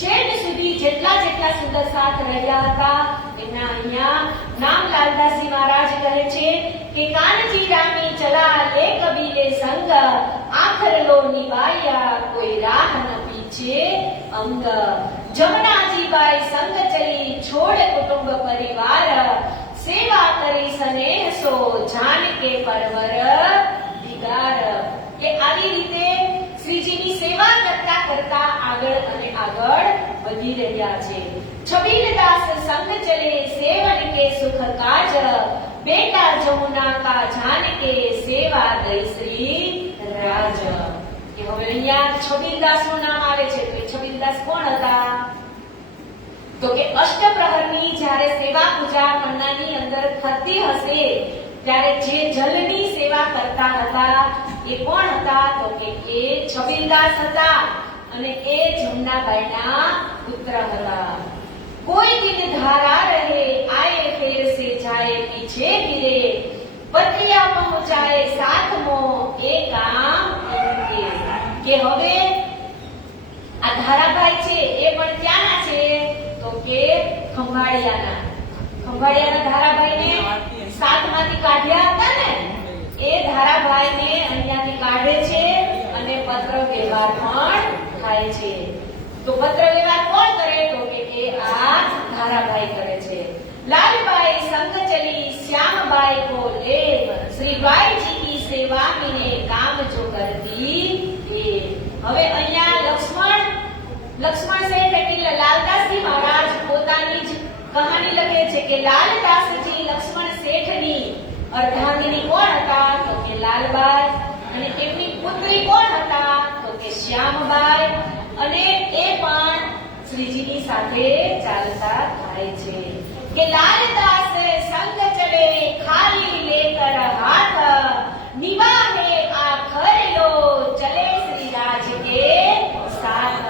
છેલ્લે સુધી જેટલા સુંદર સાથ રહ્યા હતા એમના અહીંયા નામ લાલદાસજી મહારાજ કહે છે કે કાનજી રામી ચલા લે કબીલે સંગ આખર લો નિભાયા કોઈ રાહ ન પીછે અંગ જમનાજીબાઈ સંગ ચલી છોડ કુટુંબ પરિવાર સેવા કરી સ્નેહ સો જાન કે પરવર દિગાર કે આવી રીતે શ્રીજીની સેવા કરતા કરતા આગળ અને આગળ વધી રહ્યા છે છબીલદાસ સંગ ચલે સેવન કે સુખ કાજ બેટા જમુના કા જાન કે સેવા દઈ શ્રી રાજ કે હવે અહીંયા છબીલદાસ નું નામ આવે છે તો એ છબીલદાસ કોણ હતા તો કે અષ્ટપ્રહરની જ્યારે સેવા પૂજા કરનારની અંદર થતી હશે ત્યારે જે જલની સેવા કરતા હતા એ કોણ હતા તો કે એ છબીલદાસ હતા અને એ જમનાબાઈના પુત્ર હતા કોઈ દિન ધારા રહે આયે ફેર સે જાયે પીછે ગિરે પત્રિયા પહોંચાય સાથમો એ કામ કે હવે આ ધારાભાઈ છે એ પણ ક્યાંના છે તો કે ખંભાળિયાના ધારાભાઈને સાથમાંથી કાઢ્યા હતા ને એ ધારાભાઈને અહીંયાથી કાઢે છે અને પત્ર વ્યવહાર પણ થાય છે તો પત્ર વ્યવહાર કોણ કરે તો કે એ આ ધારાભાઈ કરે છે લાલબાઈ સંગ ચલી શ્યામબાઈ को ले श्रीबाई जी की सेवा में काम जो करती है હવે અહીંયા લક્ષ્મણ શેઠ એટલે લાલદાસજી મહારાજ પોતાની જ કહાની લખે છે કે લાલદાસજી લક્ષ્મણ શેઠની અર્ધાંગિની કોણ હતા તો કે લાલબાઈ અને તેમની પુત્રી કોણ હતા તો કે શ્યામબાઈ અને એ પણ શ્રીજીની સાથે ચાલતા થાય છે કે લાલદાસ સંગ ચલે ખાલી લેકર હાથ નિવાહે આખર લો ચલે શ્રી રાજ કે સાથ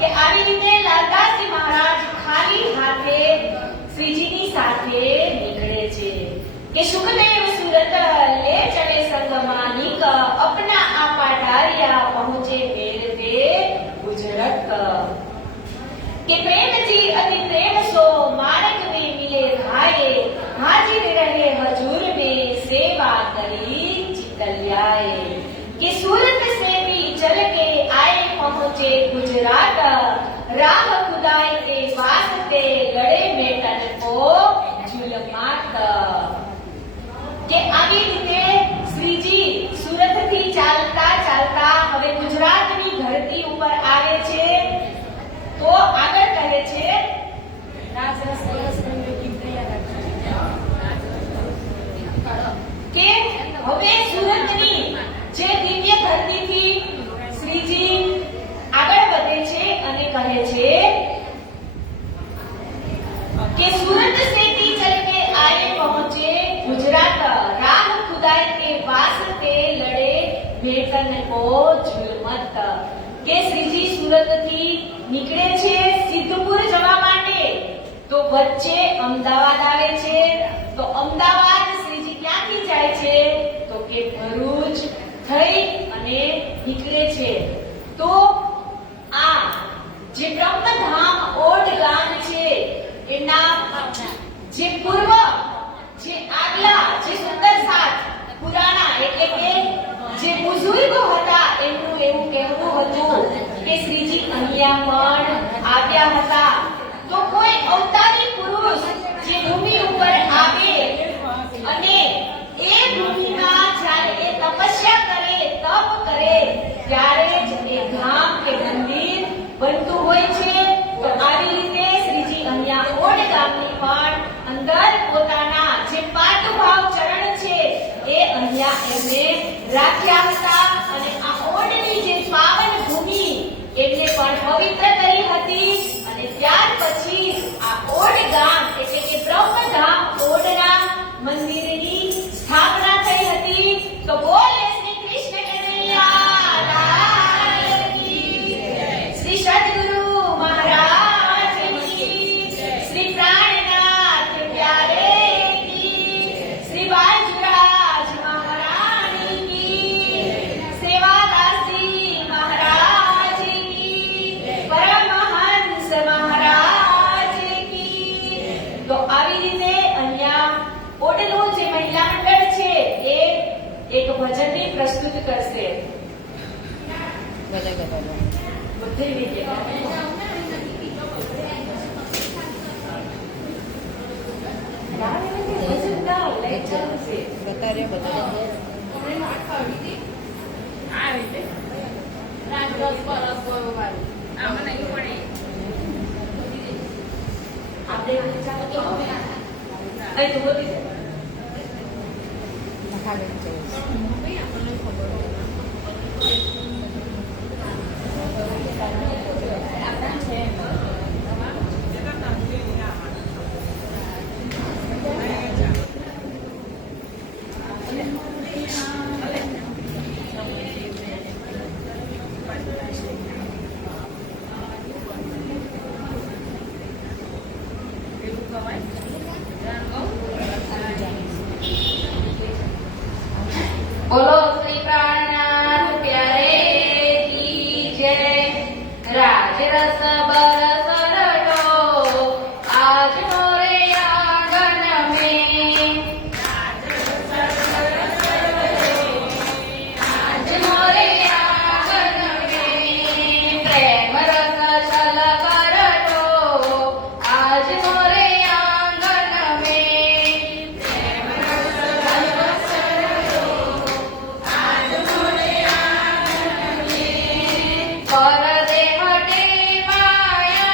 કે આવી રીતે લાલદાસજી મહારાજ ખાલી હાથે શ્રીજીની સાથે નીકળે છે કે સુખદેવ સુરત લે ચલે સંગ માનિક અપના આપા ડારિયા પહોંચે મેર पे गुजरत के प्रेम जी अति प्रेम सो मार्ग में मिले भाई हाजिर रहे हजूर में सेवा करी चितलियाए कि सूरत से भी चल के आए पहुंचे गुजरात राह खुदाई के वास्ते लड़े बेटन को जुलमात કે આવી રીતે શ્રીજી સુરત થી ચાલતા ચાલતા હવે ગુજરાતની ધરતી ઉપર આવે છે તો આગળ કહે છે કે હવે સુરતની જે દિવ્ય ધરતીથી શ્રીજી આગળ વધે છે અને કહે છે કે सूरत से भी चल के आए पहुंचे गुजरात राह खुदाई के वास्ते लड़े बेटन को जुलमत કે શ્રીજી સુરત થી નીકળે છે સિદ્ધપુર જવા માટે તો વચ્ચે અમદાવાદ આવે છે તો અમદાવાદ શ્રીજી ક્યાંથી જાય છે તો કે ભરૂચ થઈ અને નીકળે છે તો આ જે બ્રહ્મધામ ઓડ ગામ છે એના જે પૂર્વ જે આગલા જે સુંદર સાથ પુરાણા એટલે કે જે બુઝુર્ગો હતા એમનું એવું કહેવું હતું કે શ્રીજી અહીંયા પણ આવ્યા હતા તો કોઈ અવતારી પુરુષ જે ભૂમિ ઉપર આવે અને એ ભૂમિમાં જ્યારે એ તપસ્યા કરે તપ કરે ત્યારે જ એ ધામ કે મંદિર બનતું હોય છે તો આવી રીતે શ્રીજી અહીંયા ઓડ ગામની પણ અંદર પોતાના જે પાદુભાવ ચરણ છે એ અહીંયા એમને રાખ્યા હતા અને આ ઓડની જે પાવન ભૂમિ એમને પણ પવિત્ર કરી હતી અને ત્યાર પછી આ ઓડ ગામ એટલે કે બ્રહ્મધામ ઓડના મંદિરની સ્થાપના થઈ હતી તો બોલે શ્રી કૃષ્ણ કનૈયા લાલ કી શ્રી સદગુરુ મહારાજ કી શ્રી પ્રાણનાથ પ્યારે કી શ્રી બાજુરાજ મહારાણી કી સેવાદાસજી મહારાજ કી પરમહંસ મહારાજ કી તો આવી રીતે અહીંયા ઓડનું જે મહિલા મંડળ છે એ એક ભજનની પ્રસ્તુત કરશે. બધે વિદ્યા કરે બધા આ રીતે રાત રોજ પરસ ગયો વાળી આમાં નહીં પડે આપણે અહીં તો બોલી દે. ખાલી આપણને ખબર બોલો શ્રી પ્રાણનાથ પ્યારે કી જય. રાજ રસ બરસ રટો આજ મોરે આંગન में. આજ મોરે આંગન में પ્રેમ રસ છલક રટો આજ મોરે આંગન में. પરદેહ હટે માયા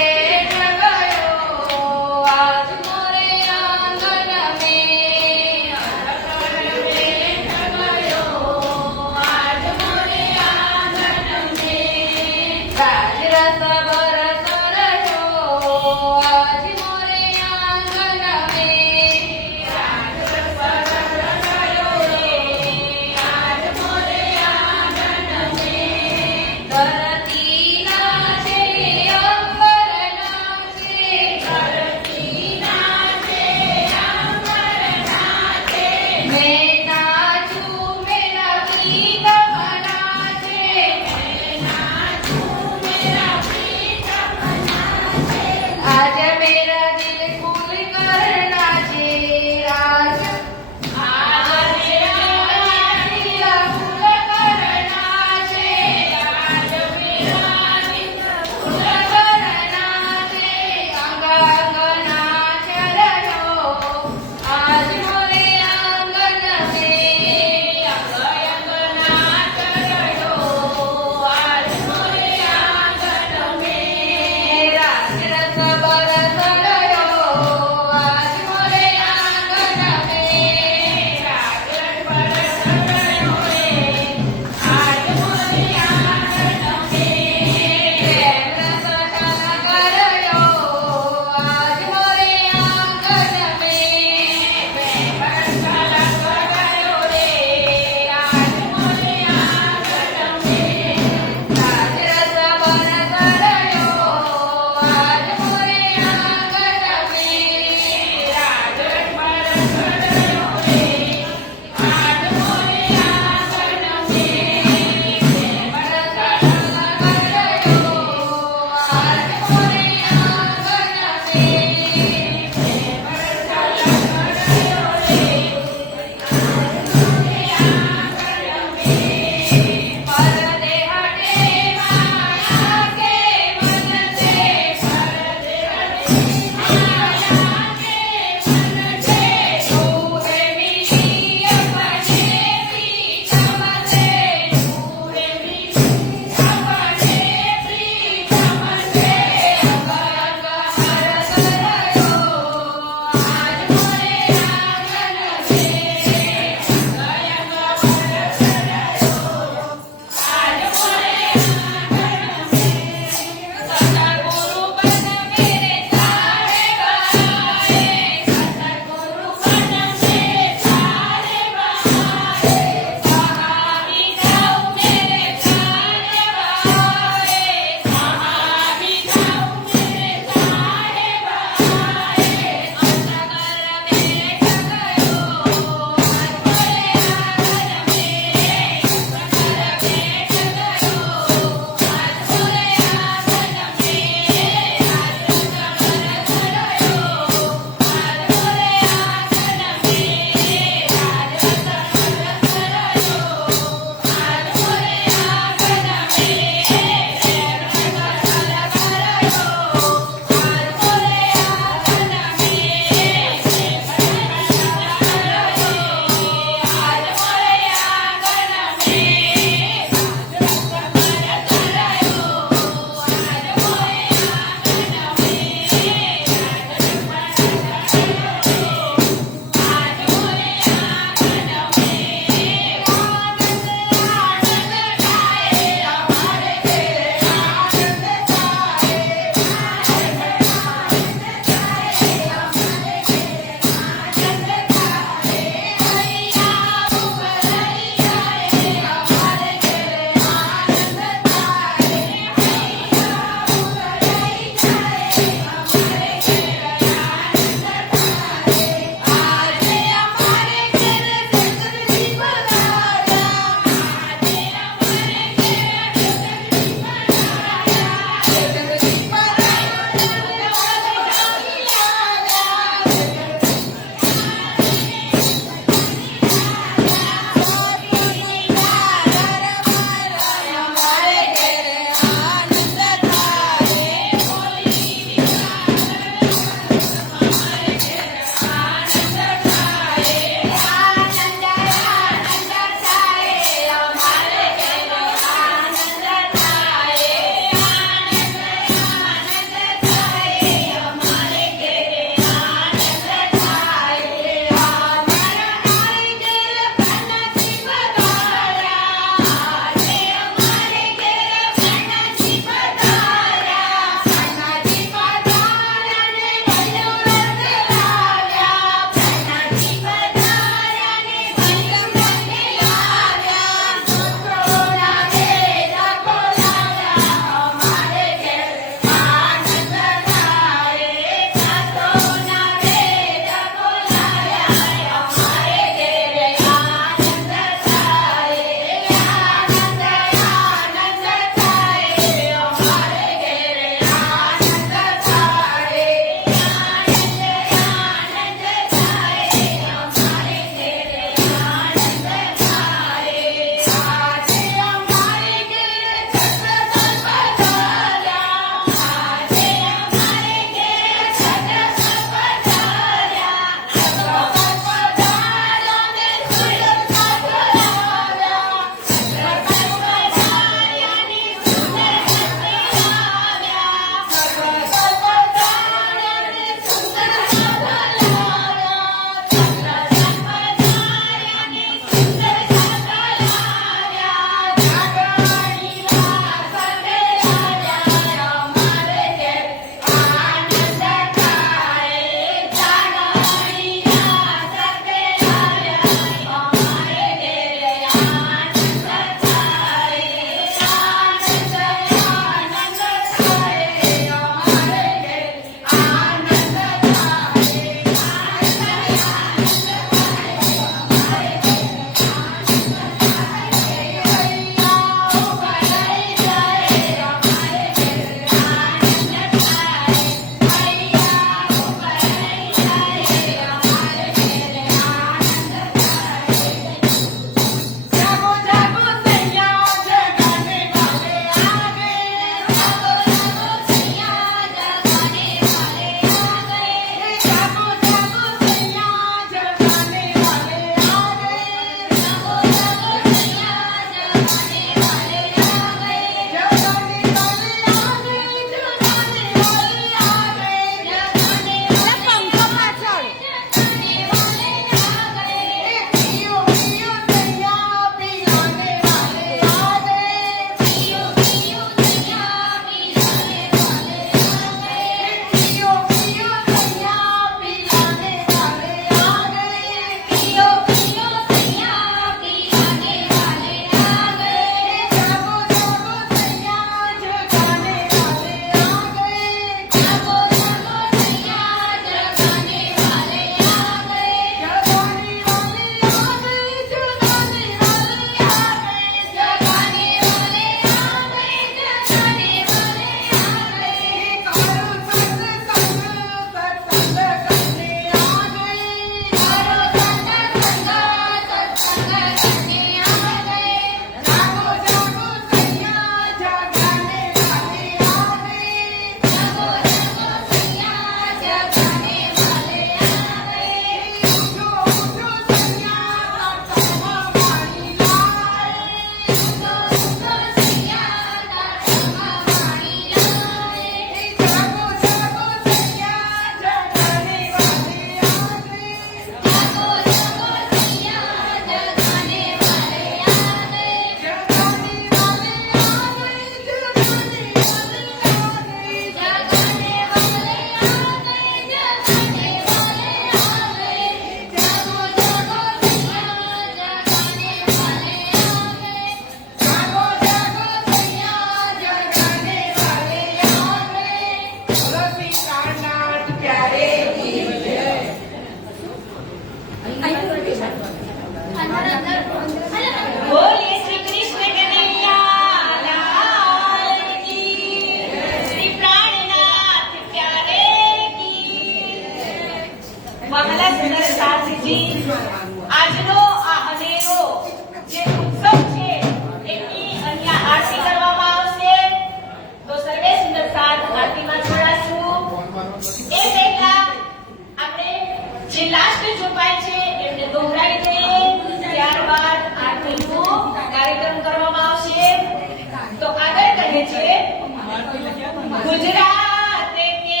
गुजरात के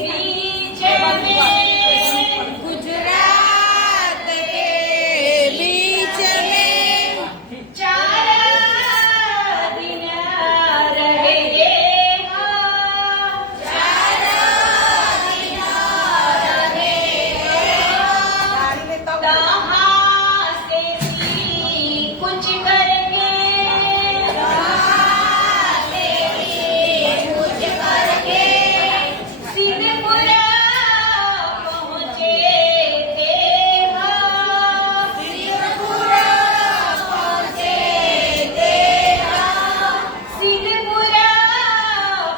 बीच में गुजरात के बीच में चार दिन रहेंगे हम। कहाँ से भी कुछ करेंगे सिद्धपुरा पहुँचे थे हम। सिद्धपुरा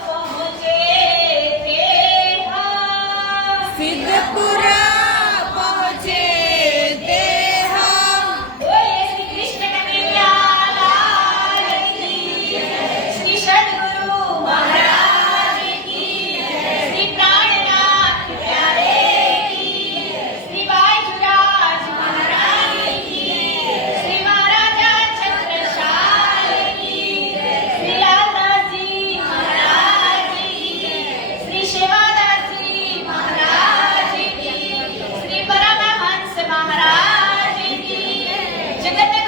पहुँचे थे हम। सिद्धपुरा पहुँचे थे हम। बोले श्री कृष्ण कन्हैया लाल की जय। श्री सद्गुरु महाराज की जय। श्री प्राणनाथ प्यारे की जय। श्री बाईजुराज महाराज की जय। श्री महाराजा छत्रसाल की जय। श्री लालदास जी महाराज की जय। श्री सेवादास जी महाराज की जय। श्री परमहंस महाराज की जय। जगत